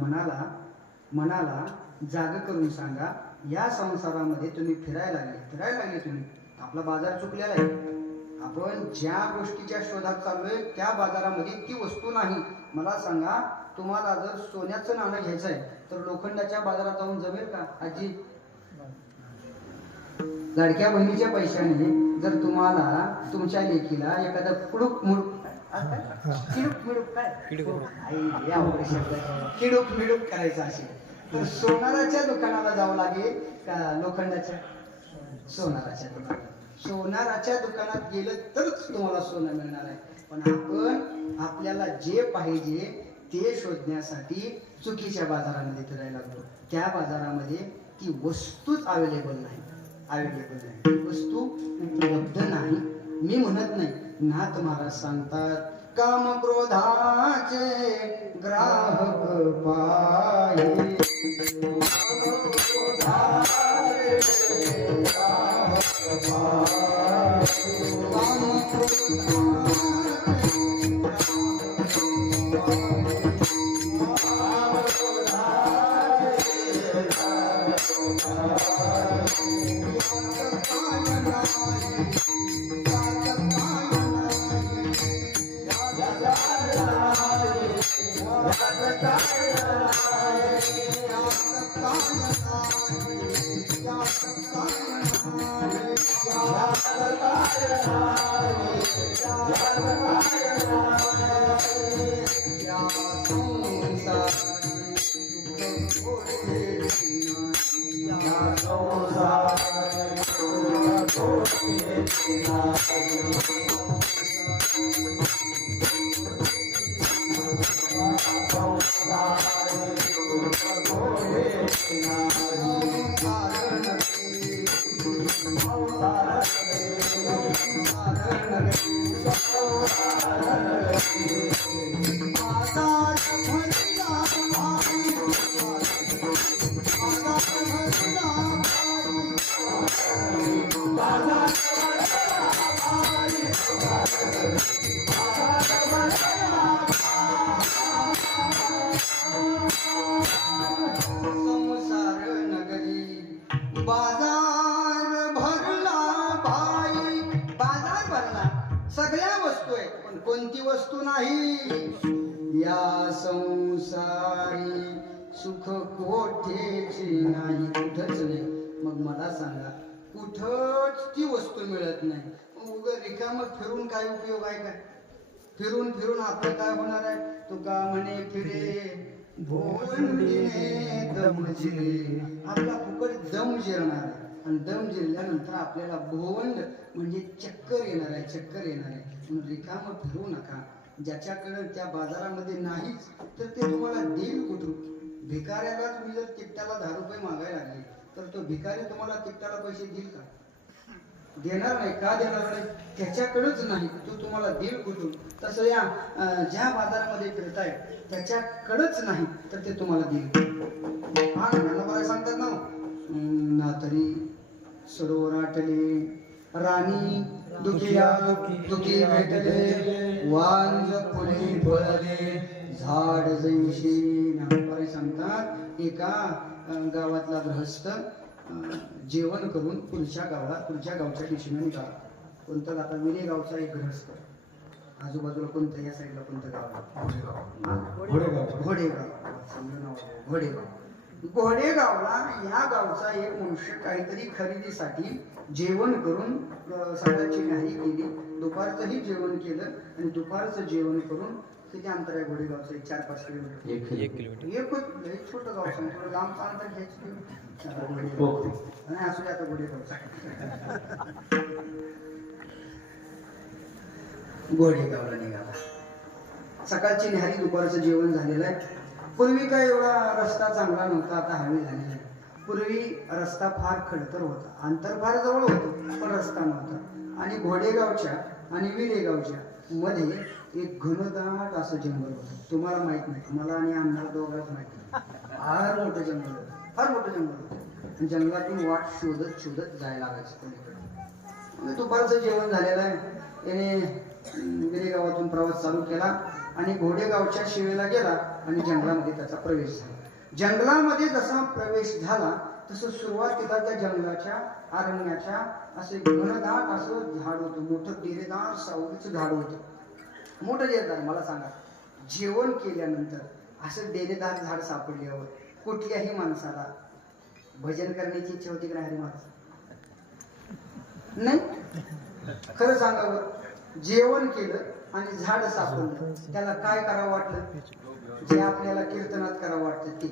मनाला जाग करून सांगा या संसारामध्ये तुम्ही फिरायला लागले तुम्ही आपला बाजार चुकलेला आहे आपण ज्या गोष्टीच्या शोधात चाललोय त्या बाजारामध्ये ती वस्तू नाही मला सांगा तुम्हाला जर सोन्याचं नाणं घ्यायचं आहे तर लोखंडाच्या बाजारात जाऊन जमेल का आजी लाडक्या बहिणीच्या पैशाने जर तुम्हाला तुमच्या लेकीला एखादा किडूक मिडूक करायचं असेल तर सोनाराच्या दुकानाला जावं लागेल का लोखंडाच्या सोनाराच्या दुकानात गेलं तरच तुम्हाला सोनं मिळणार आहे पण आपण आपल्याला जे पाहिजे ते शोधण्यासाठी चुकीच्या बाजारामध्ये फिरायला लागलो त्या बाजारामध्ये ती वस्तूच अवेलेबल नाही वस्तू उपलब्ध नाही मी म्हणत नाही नाथ महाराज सांगतात काम क्रोधाचे ग्राहक पाये सगळ्या वस्तू आहेत पण कोणती वस्तू नाही या संसारी सुख कोठेची नाही कुठंच नाही मग मला सांगा कुठंच ती वस्तू मिळत नाही उगा रिकामं फिरून काय उपयोग आहे का फिरून फिरून आपलं काय होणार आहे तुका म्हणे फिरे भोंडीने दम जिरे आपला फुकट दम जिरणार आहे आणि दम जिरल्यानंतर आपल्याला भोंड म्हणजे चक्कर येणार आहे म्हणून रिकामं फिरू नका ज्याच्याकडे त्या बाजारामध्ये नाहीच तर ते तुम्हाला देईल कुठून भिकाऱ्याला तुम्ही जर तिकट्याला 10 रुपये मागायला लागले तर तो भिकारी तुम्हाला तिकट्याला पैसे देईल का देणार नाही का देणार नाही त्याच्याकडेच नाही तो तुम्हाला देईल कुठून तसं या ज्या बाजारामध्ये फिरताय त्याच्याकडेच नाही तर ते तुम्हाला देईल हा मला सांगतात ना तरी सरोवर आटले राणी दुखी भेटले वांज फुले फळले झाड जैशी नागपारी सांगतात एका गावातला गृहस्थ जेवण करून पुढच्या गावच्या दिशेने निघाला. कोणतं आता विरे गावचा एक ग्रहस्थ, आजूबाजूला कोणतं, या साईडला कोणतं गाव आहे? घोडेगावला या गावचा एक मनुष्य काहीतरी खरेदीसाठी जेवण करून सकाळची न्यारी केली, दुपारचंही जेवण केलं आणि दुपारचं जेवण करून किती अंतर आहे घोडेगावचं? 4-5 किलोमीटर. 1 किलोमीटर. एक छोटं गाव सांग, थोडं लांबचं अंतर घ्यायचं आणि असू द्या आता घोडेगावचा. घोडेगावला निघाला. सकाळची न्यारी दुपारचं जेवण झालेलं आहे. पूर्वी काय एवढा रस्ता चांगला नव्हता, आता हायवे झालेला आहे. पूर्वी रस्ता फार खडतर होता, अंतर फार जवळ होतं पण रस्ता नव्हता. आणि घोडेगावच्या आणि विरेगावच्या मध्ये एक घनदाट असं जंगल होतं. तुम्हाला माहित नाही, मला आणि आम्हाला दोघांनाच माहित नाही. फार मोठं जंगल होतं, फार मोठं जंगल होतं. जंगलातून वाट शोधत शोधत जायला लागायचं पलीकडे. दुपारचं जेवण झालेलं आहे. त्याने विरेगावातून प्रवास चालू केला आणि घोडेगावच्या शिवेला गेला आणि जंगलामध्ये त्याचा प्रवेश झाला. जंगलामध्ये जसा प्रवेश झाला तसं सुरुवातीला त्या जंगलाच्या अरण्याच्या असे घनदाट असं झाड होतं, मोठं डेरेदार सावलीचं झाड होतं, मोठं डेरेदार. मला सांगा, जेवण केल्यानंतर असं डेरेदार झाड सापडल्यावर कुठल्याही माणसाला भजन करण्याची इच्छा होती की नाही? हरी महाराज नाही? खरं सांगावं, जेवण केलं आणि झाड सापडलं, त्याला काय करावं वाटलं? जे आपल्याला कीर्तनात करावं वाटतं ते.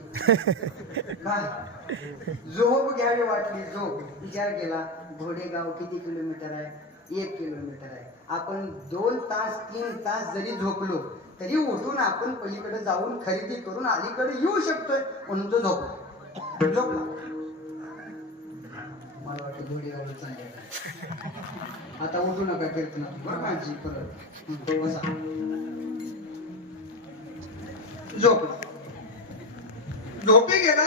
झोप घ्यावी वाटली, झोप. विचार केला, घोडेगाव किती किलोमीटर आहे? 1 किलोमीटर आहे. आपण 2 तास 3 तास जरी झोपलो तरी उठून आपण पलीकडे जाऊन खरेदी करून अलीकडे येऊ शकतोय, म्हणून तो झोपला. मला वाटतं घोडेगाव चांगलं. आता उठू नका कीर्तनात बरं माझी, परत बसा. झोपला. झोपी गेला.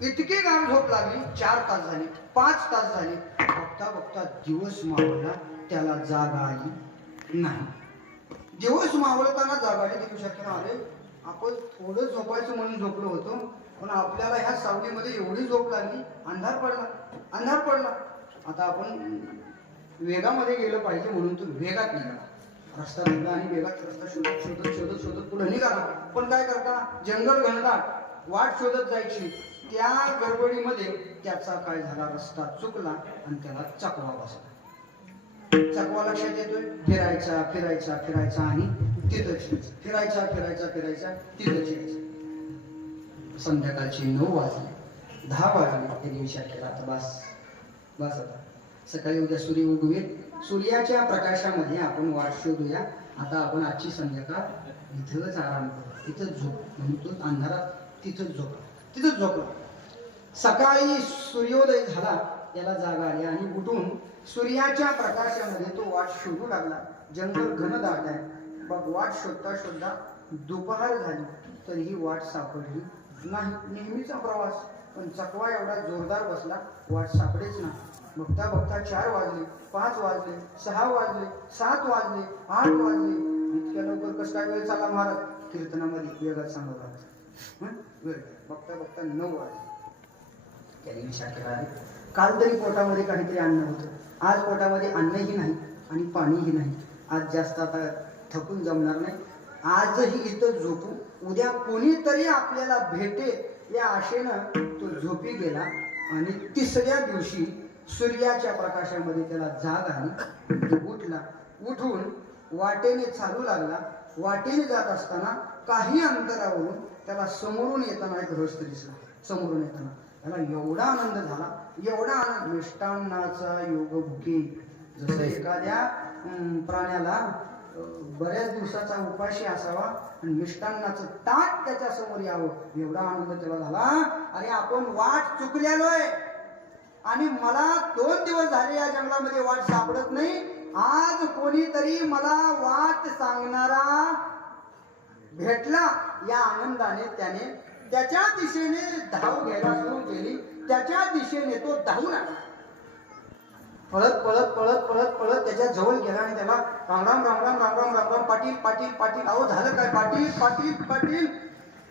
इतकी गाढ झोप लागली, 4 तास झाले, 5 तास झाले. बघता दिवस मावळला, त्याला जाग आली नाही. दिवस मावळताना जाग आली. ते विचार आले, आपण थोडं झोपायचं म्हणून झोपलो होतो, पण आपल्याला ह्या सावलीमध्ये एवढी झोप लागली, अंधार पडला. आता आपण वेगामध्ये गेलं पाहिजे म्हणून तो वेगात निघाला. रस्ता धरला आणि वेगात रस्ता शोधत पुढे निघाला. पण काय करता, जंगल घनदाट, वाट शोधत जायची. त्या गडबडीमध्ये त्याचा काय झाला, रस्ता चुकला आणि त्याला चकवा बसला. चकवा लक्षात येतोय, फिरायचा आणि तिथंच फिरायचा तिथंच यायचं. संध्याकाळची 9 वाजले, 10 वाजले. त्यांनी विचार केला, आता बस आता सकाळी उद्या सूर्य उगवेल, सूर्याच्या प्रकाशामध्ये आपण वाट शोधूया. आता आपण आजची संध्याकाळ इथंच आराम करू, इथंच झोप. म्हणून तो अंधारात तिथंच झोपला. सकाळी सूर्योदय झाला, त्याला जाग आली आणि उठून सूर्याच्या प्रकाशामध्ये तो वाट शोधू लागला. जंगल घनदाट आहे. मग वाट शोधता दुपार झाली तरीही वाट सापडली नाही. नेहमीचा प्रवास, पण चकवा एवढा जोरदार बसला, वाट सापडेच ना. बघता 4 वाजले, 5 वाजले, 6 वाजले, 7 वाजले, 8 वाजले. इतक्या लवकर कसं काय वेळ चालला महाराज? कीर्तनामध्ये वेगात सांगत राहत. वेळ बघता 9 वाजले. त्याने विचार केला, काल तरी पोटामध्ये काहीतरी अन्न होतं, आज पोटामध्ये अन्नही नाही आणि पाणीही नाही. आज जास्त आता थकून जमणार नाही, आजही इथं झोपू, उद्या कोणीतरी आपल्याला भेटे या आशेनं तो झोपी गेला. आणि 3ऱ्या दिवशी सूर्याच्या प्रकाशामध्ये त्याला जाग आली. तो उठला. उठून वाटेने चालू लागला. वाटेने जात असताना काही अंतरावरून त्याला समोरून येताना एक गृहस्थ दिसला. समोरून येताना त्याला एवढा आनंद झाला, मिष्टान्नाचा योग भुके. जसं एखाद्या प्राण्याला बऱ्याच दिवसाचा उपाशी असावा आणि मिष्टान्नाचं ताट त्याच्या समोर यावं, एवढा आनंद त्याला झाला. अरे आपण वाट चुकलेलोय आणि मला 2 दिवस झाले या जंगलामध्ये वाट सापडत नाही. आज कोणीतरी मला वाट सांगणारा भेटला. या आनंदाने त्याने त्याच्या दिशेने धाव घ्यायला सुरू केली. त्याच्या दिशेने तो धावून आला. पळत त्याच्या जवळ गेला आणि त्याला राम राम पाटील. अहो झालं काय पाटील?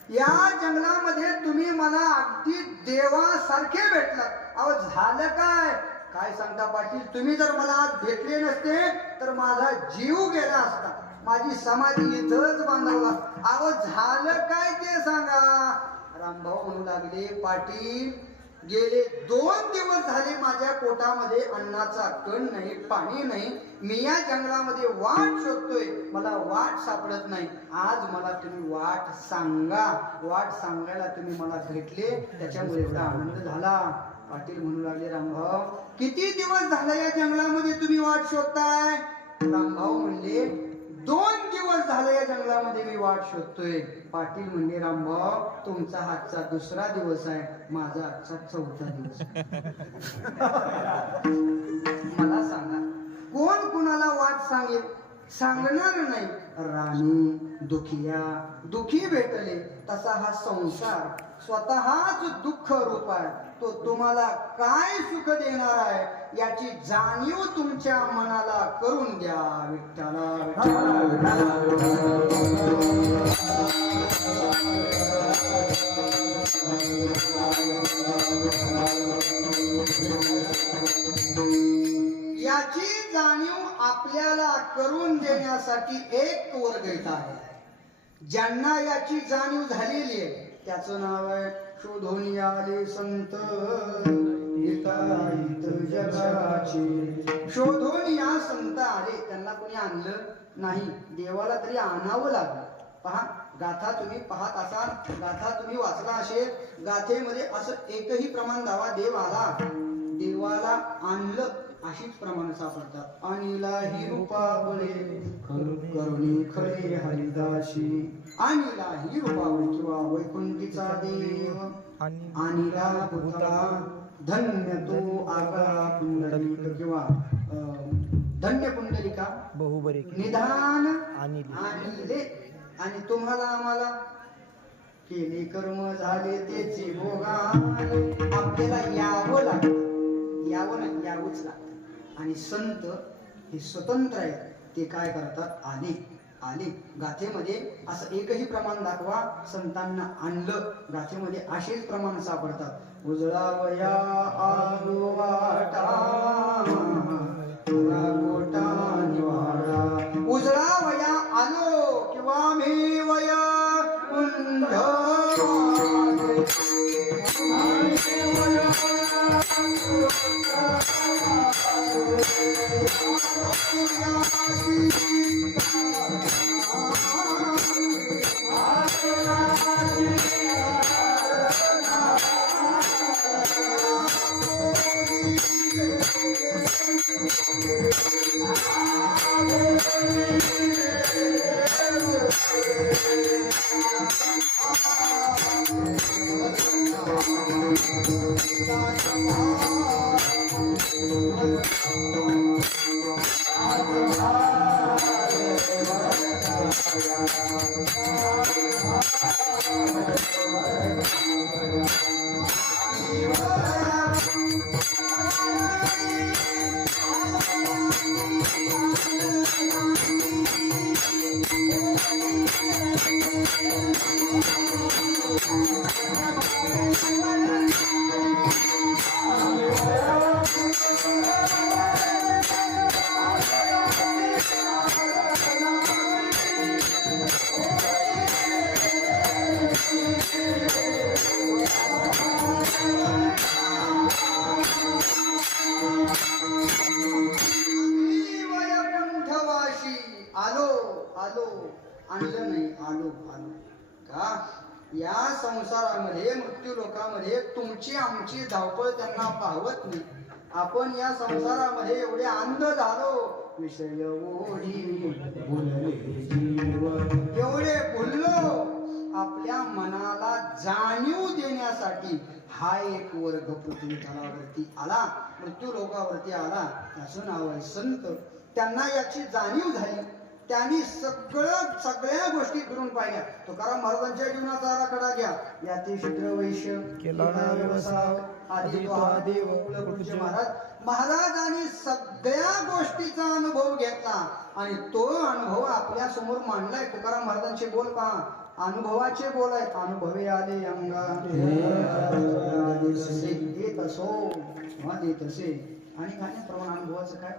या जंगलामध्ये तुम्ही मला अगदी देवासारखे भेटलात. अहो झालं काय काय सांगता पाटील, तुम्ही जर मला आज भेटले नसते तर माझा जीव गेला असता, माझी समाधी इथंच बांधावला. अहो झालं काय ते सांगा. रामभाऊ म्हणू लागले, पाटील गेले 2 दिवस झाले माझ्या पोटामध्ये अन्नाचा कण नाही, पाणी नाही. मी या जंगलामध्ये वाट शोधतोय, मला वाट सापडत नाही. आज मला तुम्ही वाट सांगा. वाट सांगायला तुम्ही मला भेटले, त्याच्यामुळे एवढा आनंद झाला. पाटील म्हणू लागले, रामभाऊ किती दिवस झाले या जंगलामध्ये तुम्ही वाट शोधताय. रामभाऊ म्हणले, 2 दिवस झाले या जंगलामध्ये मी वाट शोधतोय. पाटील म्हणले, रामभाऊ तुमचा हातचा 2रा दिवस आहे, माझा आजचा 4था दिवस आहे. मला सांगा कोण कुणाला वाट सांगेल, सांगणार नाही. राणी दुखी भेटले, तसा हा संसार स्वतःच दुःख रूप आहे. तो तुम्हाला काय सुख देणार आहे याची जाणीव तुमच्या मनाला करून द्या. विठ्ठला याची जाणीव आपल्याला करून देण्यासाठी एक वर्ग इथं आहे. ज्यांना याची जाणीव झालेली आहे त्याचं नाव आहे शोधून आले संत हिताहित जगाचे. शोधून या संत आले, त्यांना कोणी आणलं नाही, देवाला तरी आणावं लागलं. पहा गाथा तुम्ही पाहत असाल, गाथा तुम्ही वाचला असेल, गाथेमध्ये असं एकही प्रमाण दावा देव आला, देवाला आणलं अशीच प्रमाण सापडतात. अनिला ही रूपावळे करुणी खरे हरिदासी. अनिला ही रूपावळे किंवा वैकुंठीचा देव, अनिला पुतळा धन्य तो आगळा पुंडलिक किंवा धन्य पुंडलिका निधान आणले. आणि तुम्हाला आम्हाला केले कर्म झाले त्याचे भोगा. आपल्याला यावं लागतं, यावं नाही यावंच लागतं. आणि संत हे स्वतंत्र आहेत, ते काय करतात, आले. गाथेमध्ये असं एकही प्रमाण दाखवा संतांना आणलं. गाथेमध्ये असेच प्रमाण सापडतात. उजळावया आलो वाटा गोटा निवाडा. उजळावया आलो किंवा मी वया कुंड आणलं नाही, आलो का. या संसारामध्ये मृत्यू लोकामध्ये तुमची आमची धावपळ त्यांना पाहवत नाही. आपण या संसारामध्ये एवढे अंध झालो, विषय ओढी भुलले जीव, एवढे भुललो. आपल्या मनाला जाणीव देण्यासाठी हा एक वर्ग पृथ्वी तलावरती आला, मृत्यू लोकावरती आला. त्याचं नाव आहे संत. त्यांना याची जाणीव झाली, त्यांनी सगळ्या गोष्टी करून पाहिल्या. तुकाराम महाराजांच्या जीवनाचा आराखडा घ्या. याती शूद्र वैश्य केला व्यवसाय आदी तो हा देव कुलपुरुष महाराजांनी सगळ्या गोष्टीचा अनुभव घेतला आणि तो अनुभव आपल्या समोर मांडलाय. तुकाराम महाराजांचे बोल पहा, अनुभवाचे बोल आहेत. अनुभवे आले अंगा देत असो किंवा देत असे. आणि गाण्याप्रमाणे अनुभवाचं काय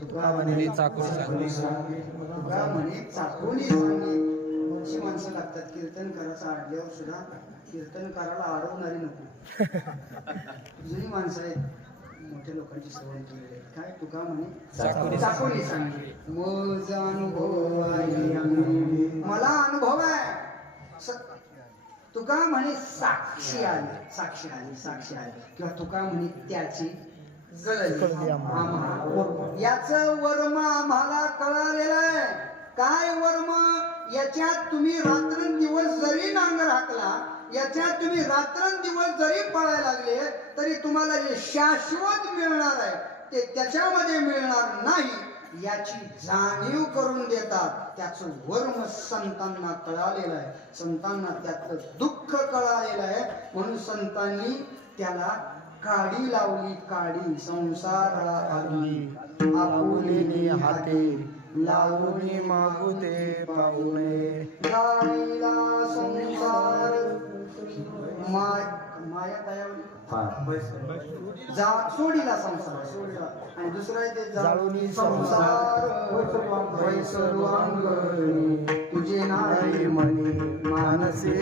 तुका म्हणे चाकोनी सांगे. अशी माणसं लागतात कीर्तन करायचं आडल्यावर सुद्धा कीर्तन करायला अडवणारी नको. जुनी माणसं आहेत मोठ्या लोकांची सवय केलेली आहे. काय तुका म्हणे चाकोनी सांगे. मज अनुभव आहे मला अनुभव आहे. तुका म्हणे साक्षी आली किंवा तुका म्हणे त्याची याच वर्म आम्हाला कळालेलं आहे. काय वर्म? याच्यात तुम्ही रात्रंदिवस जरी नांगर हाकला, याच्यात तुम्ही रात्रंदिवस जरी पळायला लागले तरी तुम्हाला जे शाश्वत मिळणार आहे ते त्याच्यामध्ये मिळणार नाही याची जाणीव करून देतात. त्याचं वर्म संतांना कळालेलं आहे. संतांना त्याचं दुःख कळालेलं आहे. म्हणून संतांनी त्याला काडी लावली. काडी संसार आपुले हाते लावून मागुते पाहुणे. गाडीला संसार माया तयावली सोडीला संसार सोडीला. आणि दुसरं आहे ते जाळूनी संसार वैसरू अंगणी तुझे नाही म्हणे मानसे.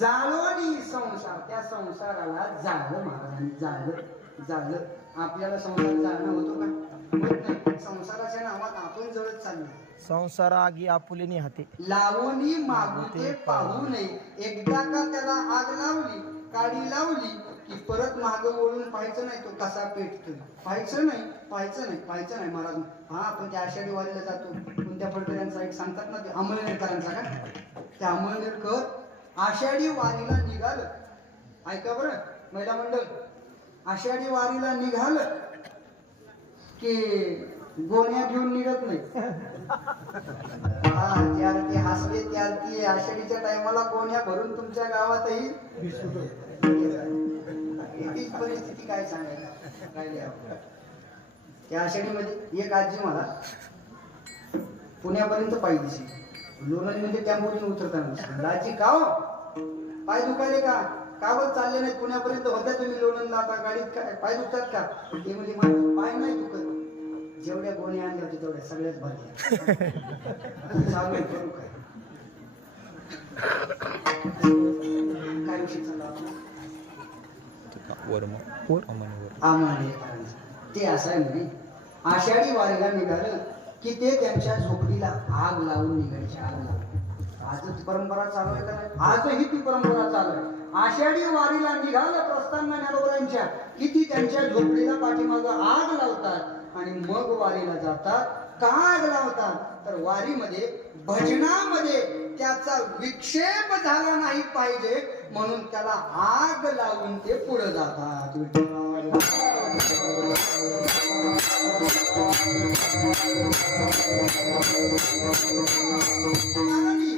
जाळोनी संसार. त्या संसाराला जाळं महाराजांनी जाळलं. आपल्याला संसार जाळणं होतो का? संसाराच्या नावात आपण जळत चाललो. संसार आगी आपुलेनी हाते लावणी मागुते पाहू नये. एकदा का त्याला आग लावली, काडी लावली की परत माग वळून पाहायचं नाही. तो कसा पेटतोय पाहायचं नाही महाराज. हा आपण त्या आषाढी वारीला जातो. कोणत्या फडकऱ्यांचा एक सांगतात ना ते अंमळनेरकरांचा का? त्या अंमळनेरकर आषाढी वारीला निघालं. ऐका बरं महिला मंडळ. आषाढी वारीला निघालं की गोण्या घेऊन निघत नाही. ज्याला ते हसले त्याला ती आषाढीच्या टायमाला गोण्या भरून तुमच्या गावातही हीच परिस्थिती. काय सांगायला त्या आषाढीमध्ये एक आजी मला पुण्यापर्यंत पायी दिसली. लोणंदमध्ये टेम्पोतून उतरताना आजी का हो पाय दुखायले का? का बरं चालले नाही पुण्यापर्यंत होत्या तुम्ही लोणंदला? आता गाडीत पाय दुखतात का? ते म्हणजे माझं पाय नाही दुखत. जेवढ्या गोण्या आणल्या होत्या तेवढ्या सगळ्याच भारी चालू करू काय विषय चालला? ते असं आहे म्हणे आषाढी वारीला निघालं की ते त्यांच्या झोपडीला आग लावून निघायची. आग लावून आजच परंपरा चालू आहे का नाही? आजही ती परंपरा चालू आहे. आषाढी वारीला निघालं प्रस्थानना ज्ञानोबरांच्या किती त्यांच्या झोपडीला पाठीमागं आग लावतात आणि मग वारीला जातात. का आग लावतात? तर वारीमध्ये भजनामध्ये त्याचा विक्षेप झाला नाही पाहिजे म्हणून त्याला आग लावून ते पुढे जातात.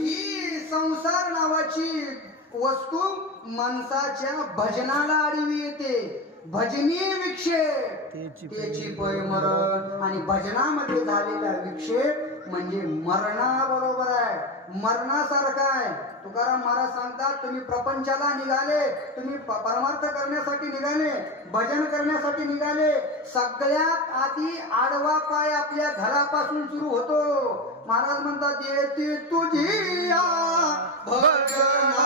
ही संसार नावाची वस्तू माणसाच्या भजनाला आडवी येते. भजनी विक्षेप त्याची पै मरण. आणि भजनामध्ये झालेला विक्षेप म्हणजे मरणाबरोबर आहे, मरणासारखा आहे. तुकाराम महाराज सांगतात तुम्ही प्रपंचाला निघाले, तुम्ही परमार्थ करण्यासाठी निघाले, भजन करण्यासाठी निघाले. सगळ्यात आधी आडवा पाय आपल्या घरापासून सुरू होतो. महाराज म्हणतात येते तुझी भजना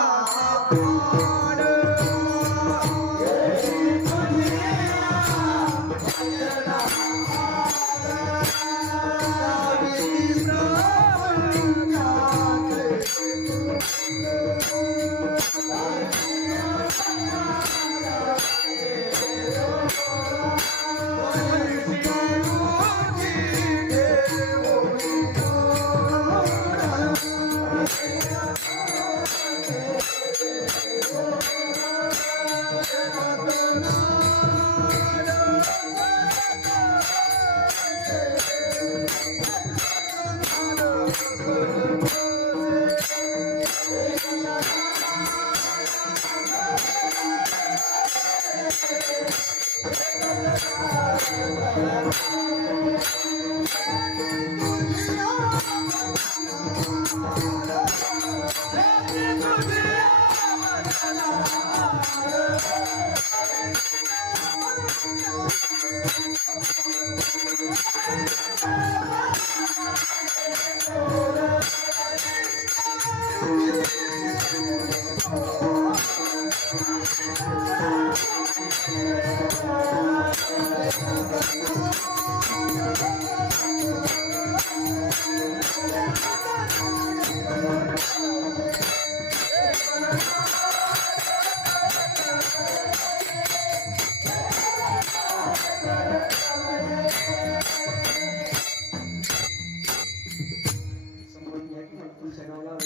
तुमच्या गावाला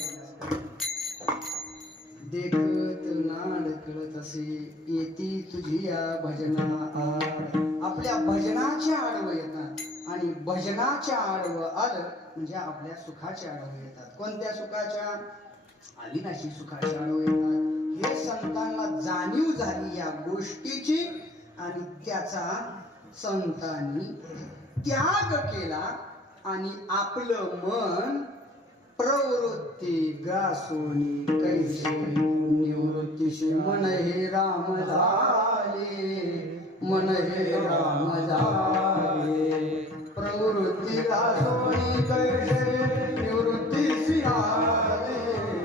देखत नाडकळत असे येती तुझी या भजना आड. आपल्या भजनाच्या आडवं येतात आणि भजनाच्या आडवं आलं म्हणजे आपल्या सुखाच्या आडवं येतात. कोणत्या सुखाच्या? अविनाशी सुखाच्या आडवं येतात. हे संतांना जाणीव झाली या गोष्टीची आणि त्याचा संतांनी त्याग केला आणि आपलं मन प्रवृत्ती ग्रासोनी कैसे निवृत्तीशी मन हे राम झाले, मन हे राम झाले. प्रवृत्ती ग्रासोनी कैसे निवृत्तीशी आले,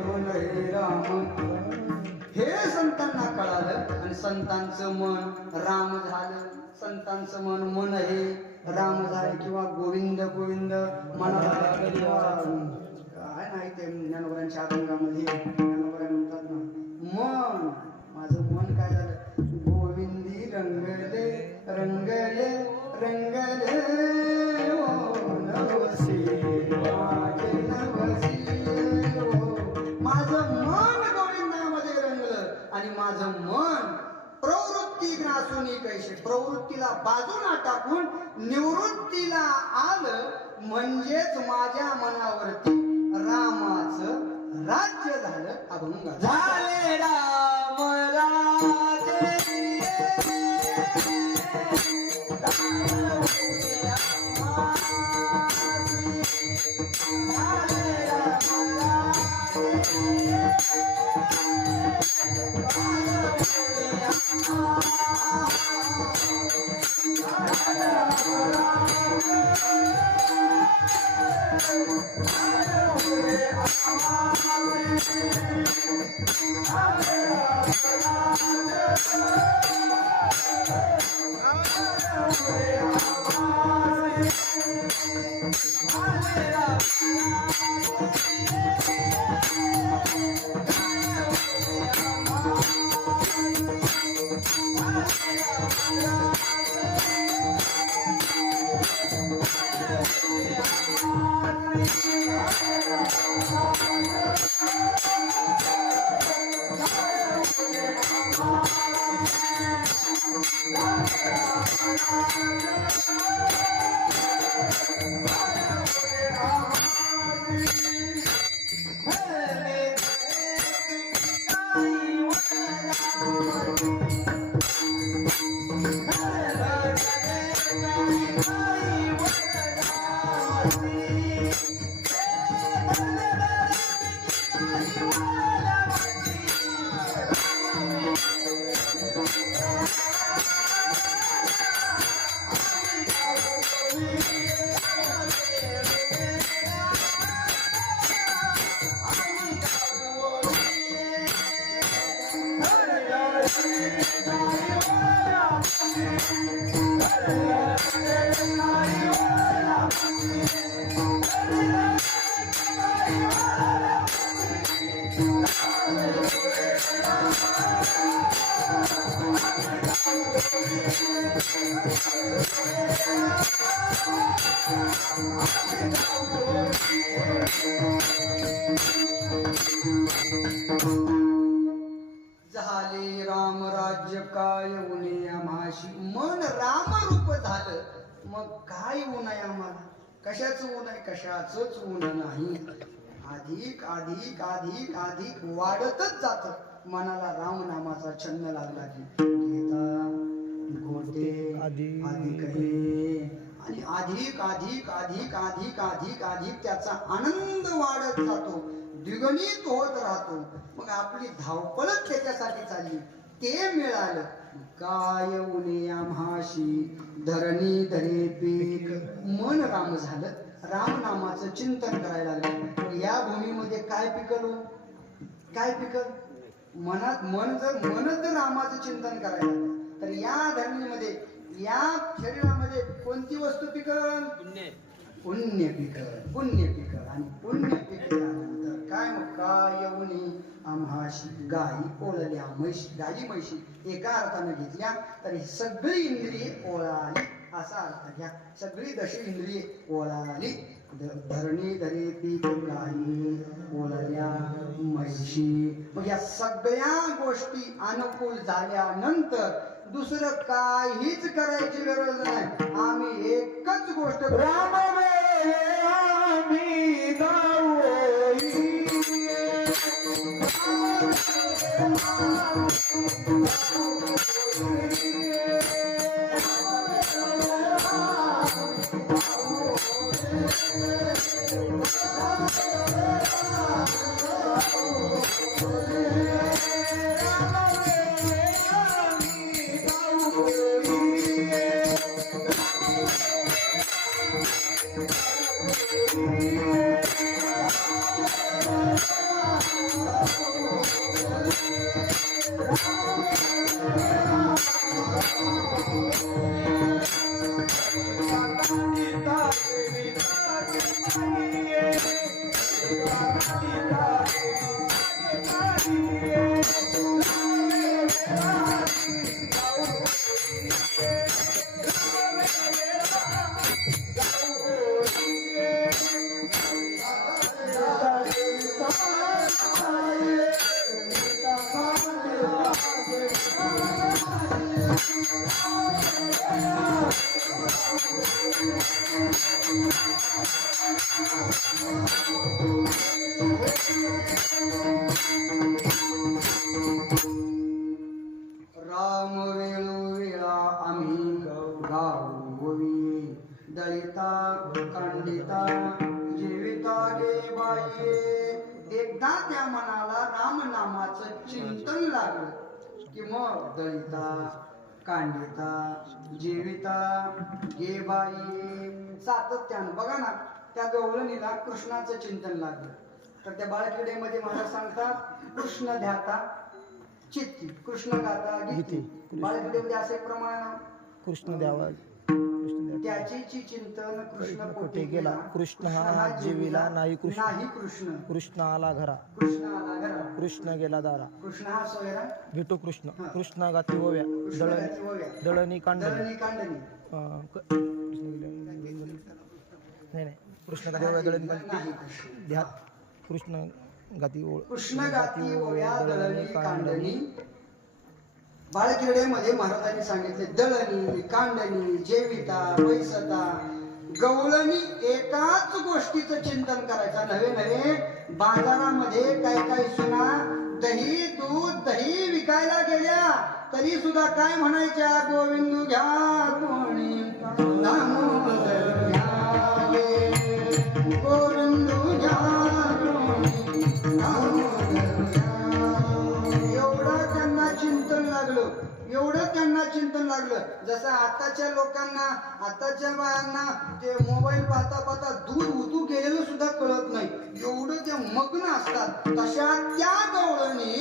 मन हे राम. हे संतांना कळालं आणि संतांचं मन राम झालं. संतांचं मन हे राम झाले किंवा गोविंद गोविंद मनाला काय नाही ते ज्ञानोबरांच्या अभंगामध्ये ज्ञानोबरा म्हणतात ना, मन माझं मन काय झालं, गोविंदी रंगले रंगले रंगले ओ नवसी माझे नवसी ओ. माझं मन गोविंदामध्ये रंगलं आणि माझं मन प्रवृत्ती ग्रासूनी कैसे प्रवृत्तीला बाजूला टाकून निवृत्तीला आलं म्हणजेच माझ्या मनावरती रामाचं राज्य झालं. अभंग झाले राम राज्य. झाले राम राज्य काय उणे आम्हाशी. मन रामरूप झालं मग काय ऊन आहे आम्हाला? कशाच ऊन आहे? कशाचंच ऊन नाही. अधिक अधिक अधिक अधिक वाढतच जात मनाला राम नामाचा छंद लागला की गीता गोटे अधिक हे आणि अधिक अधिक अधिक अधिक अधिक अधिक त्याचा आनंद वाढत जातो, द्विगुणित होत राहतो. मग आपली धावपळच त्याच्यासाठी चालली. ते मिळालं काय उणे आम्हाशी धरणी धरे पीक. मन राम झालं, राम नामाचं चिंतन करायला लागलं. या भूमीमध्ये काय पिकलो? काय पिकल? मनच जर रामाचं चिंतन करायचं तर या धरणीमध्ये या शरीरामध्ये कोणती वस्तू पिकल? पुण्य पिकल आणि पुण्य पिकल्यानंतर काय मग काय येऊनी आम्हाशी गायी ओळल्या गायी म्हशी एका अर्थानं घेतल्या तर ही सगळी इंद्रिये ओळाली असा अर्थ घ्या. सगळी 10 इंद्रिये ओळाली. धरणी धरे पीक गायी ओळल्या म्हशी. मग या सगळ्या गोष्टी अनुकूल झाल्यानंतर दुसरं काहीच करायची गरज नाही. आम्ही एकच गोष्ट राम आम्ही गावोई. राम वेळोवेळा आम्ही गावोवी. दळिता कांडिता जीविता गे बाई. एकदा त्या मनाला राम नामाचं चिंतन लागलं की मग दळिता कांडिता जीविता गे बाई सातत्यानं बघा ना त्या गवळणीला कृष्णाचं चिंतन लागलं. तर त्या बाळकिडेमध्ये मला सांगतात कृष्ण ध्याता चित्ती कृष्ण गाता गीती. बाळकिडेमध्ये असे प्रमाण कृष्ण द्यावा त्याची चिंतन कृष्ण कोठे गेला. कृष्ण हा जीविला नाही. कृष्ण कृष्ण आला घरा. कृष्ण गेला दारा. कृष्ण हा सोयरा भेटू कृष्ण. कृष्ण गाती ओव्या. दळणी कांडणी. नाही कृष्ण गाती ओव्या दळणी कांडणी ध्यात. कृष्ण गाती ओव्या दळणी कांडणी. बाळकिरडेमध्ये महाराजांनी सांगितले दळणी कांडणी जेविता पैसता गवळणी एकाच गोष्टीचं चिंतन करायचं नव्हे. बाजारामध्ये काही सुना दही दूध दही विकायला गेल्या तरी सुद्धा काय म्हणायच्या गोविंदू घ्या कोणी दामोदर घ्या गे. गोविंदू घ्या कोणी दामोदर घ्या. एवढं त्यांना चिंतन लागलं जसं आताच्या लोकांना आताच्या बायांना ते मोबाईल पाहता दूध उतू गेलेलं सुद्धा कळत नाही. एवढं ते मग्न असतात. तशा त्या गवळणी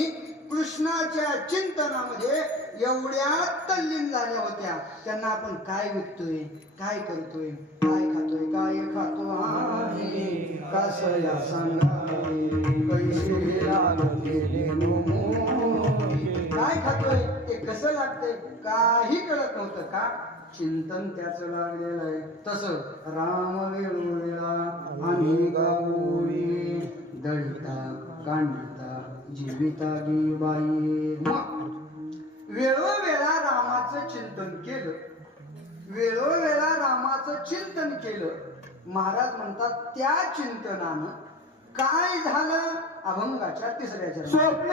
कृष्णाच्या चिंतनामध्ये एवढ्या तल्लीन झाल्या होत्या. त्यांना आपण काय विकतोय काय करतोय काय खातोय काय खातो आहे कसया सांगावे पैसे लागले काय खातोय ते कसं लागतंय काही कळत नव्हतं. का चिंतन त्याच लागलेलं आहे. तसं राम वेळोवेळा आम्ही गावोवी. दळिता कांडिता जीविता गी बाई. वेळोवेळा रामाचं चिंतन केलं. महाराज म्हणतात त्या चिंतनानं काय झालं. अभंगाच्या 3ऱ्या चरणात स्वप्न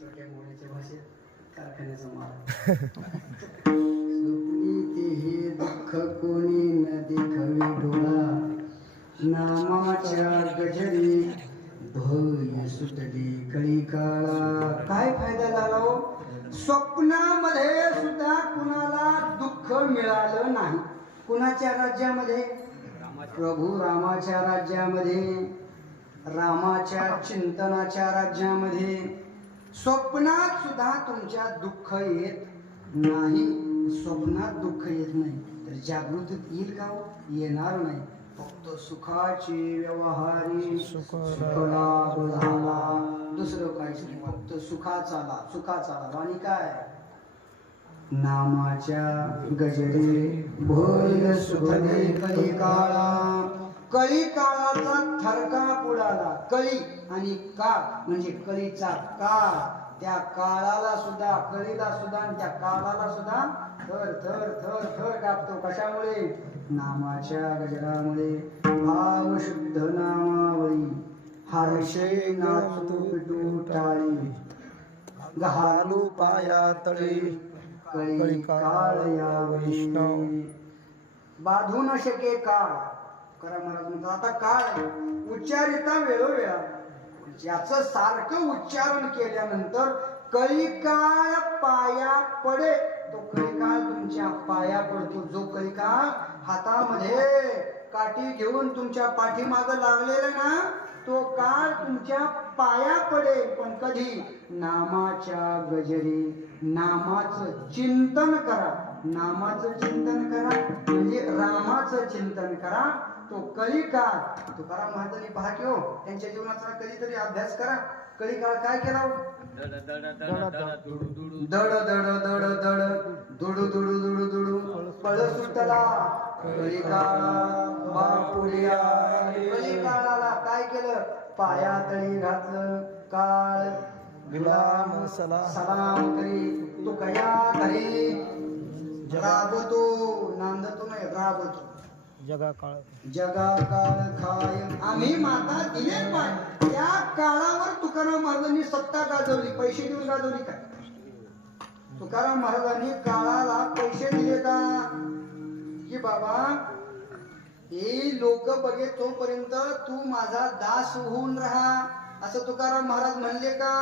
छोट्या मोठ्याच्या भाषेत कारखान्याचा माल सुटली हे दुःख कोणी न देखवे डोळा नामाच्या गजरी भय सुटली कळी काळा. काय फायदा झाला हो? स्वप्नामध्ये सुद्धा कुणाला दुःख मिळालं नाही. कुणाच्या राज्यामध्ये? प्रभू रामाच्या राज्यामध्ये, रामाच्या चिंतनाच्या राज्यामध्ये स्वप्नात सुद्धा तुमच्या दुःख येत नाही. स्वप्नात दुःख येत नाही तर जागृतीत येईल का हो? येणार नाही. फक्त सुखाचे व्यवहारी सुख लाभ झाला, दुसरं काहीच नाही. फक्त सुखाचा लाभ. आणि काय? नामाच्या गजरे भोय सुखदे कली काळा. कळी काळाचा थरका पुढाला. कळी आणि काळ म्हणजे कळीचा काळ. त्या काळाला सुद्धा, कळीला सुद्धा आणि त्या काळाला सुद्धा थर थर थर थर कापतो. कशामुळे? नामाच्या गजरामुळे. भाव शुद्ध नामावळी हर्षे नाचू पिटू टाळी घालू पाया तळी कळी काळ या वैष्णव. बाधू न शके काळ. करा महाराज म्हणतात आता काळ उच्चारिता वेळोवेळा ज्याचं सारखं उच्चारण केल्यानंतर कळी काळ पाया पडे. तो कळी काळ तुमच्या पाया पडतो. जो कळी काळ हातामध्ये काठी घेऊन तुमच्या पाठीमाग लागलेला ना, तो काळ तुमच्या पाया पडेल. पण कधी? नामाच्या गजरी. नामाचं चिंतन करा. नामाचं चिंतन करा म्हणजे रामाचं चिंतन करा. तो कळी काळ तुकाराम महाराजांनी पहा की हो, त्यांच्या जीवनाचा कधीतरी अभ्यास करा. कळी काळ काय केला? दड दड दड दुडू दुडू दुडू दुडू पळ सुटला कळी काळा बापुलिया. कळी काळाला काय केलं? पाया तळी घातलं. काळ गुलाम सलाम करी. तो कया घरी राबतो, नांदतो नाही, राबतो. जगा काळ खाय आम्ही माता दिले. पण त्या काळावर तुकाराम महाराजांनी सत्ता गाजवली. पैसे देऊन गाजवली का? तुकाराम महाराजांनी काळाला पैसे दिले का? की बाबा हे लोक बघे तोपर्यंत तू माझा दास होऊन राहा, असं तुकाराम महाराज म्हणले का?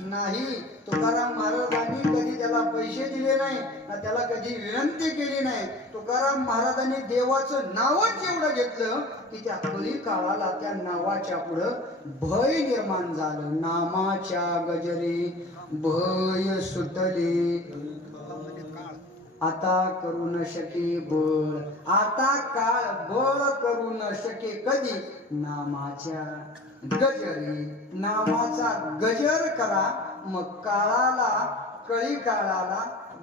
नाही. तुकाराम महाराजांनी कधी त्याला पैसे दिले नाही, त्याला कधी विनंती केली नाही. तुकाराम महाराजांनी देवाचं नावच एवढं घेतलं की त्या कळी काळाला त्या नावाच्या पुढं भय निर्माण झालं. नामाच्या गजरे भय सुटले. आता करू न शके बळ, आता काळ बळ करू न शके कधी, नामाच्या गजरी, नामाचा गजर करा, मग काळाला, कळी काळाला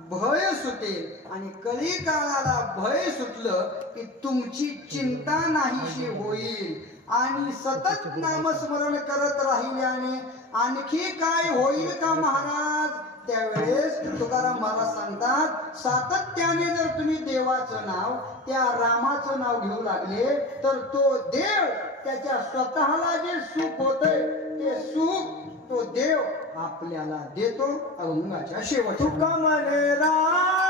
भय सुटेल. आणि कळी काळाला भय सुटलं की तुमची चिंता नाहीशी होईल. आणि सतत नामस्मरण करत राहिल्याने आणखी काय होईल का महाराज? त्यावेळेस तुकाराम महाराज सांगतात, सातत्याने जर तुम्ही देवाचं नाव, त्या रामाचं नाव घेऊ लागले तर तो देव त्याच्या स्वतःला जे सुख होतंय ते सुख तो देव आपल्याला देतो. अभंगाच्या शेवट तुका म्हणे राम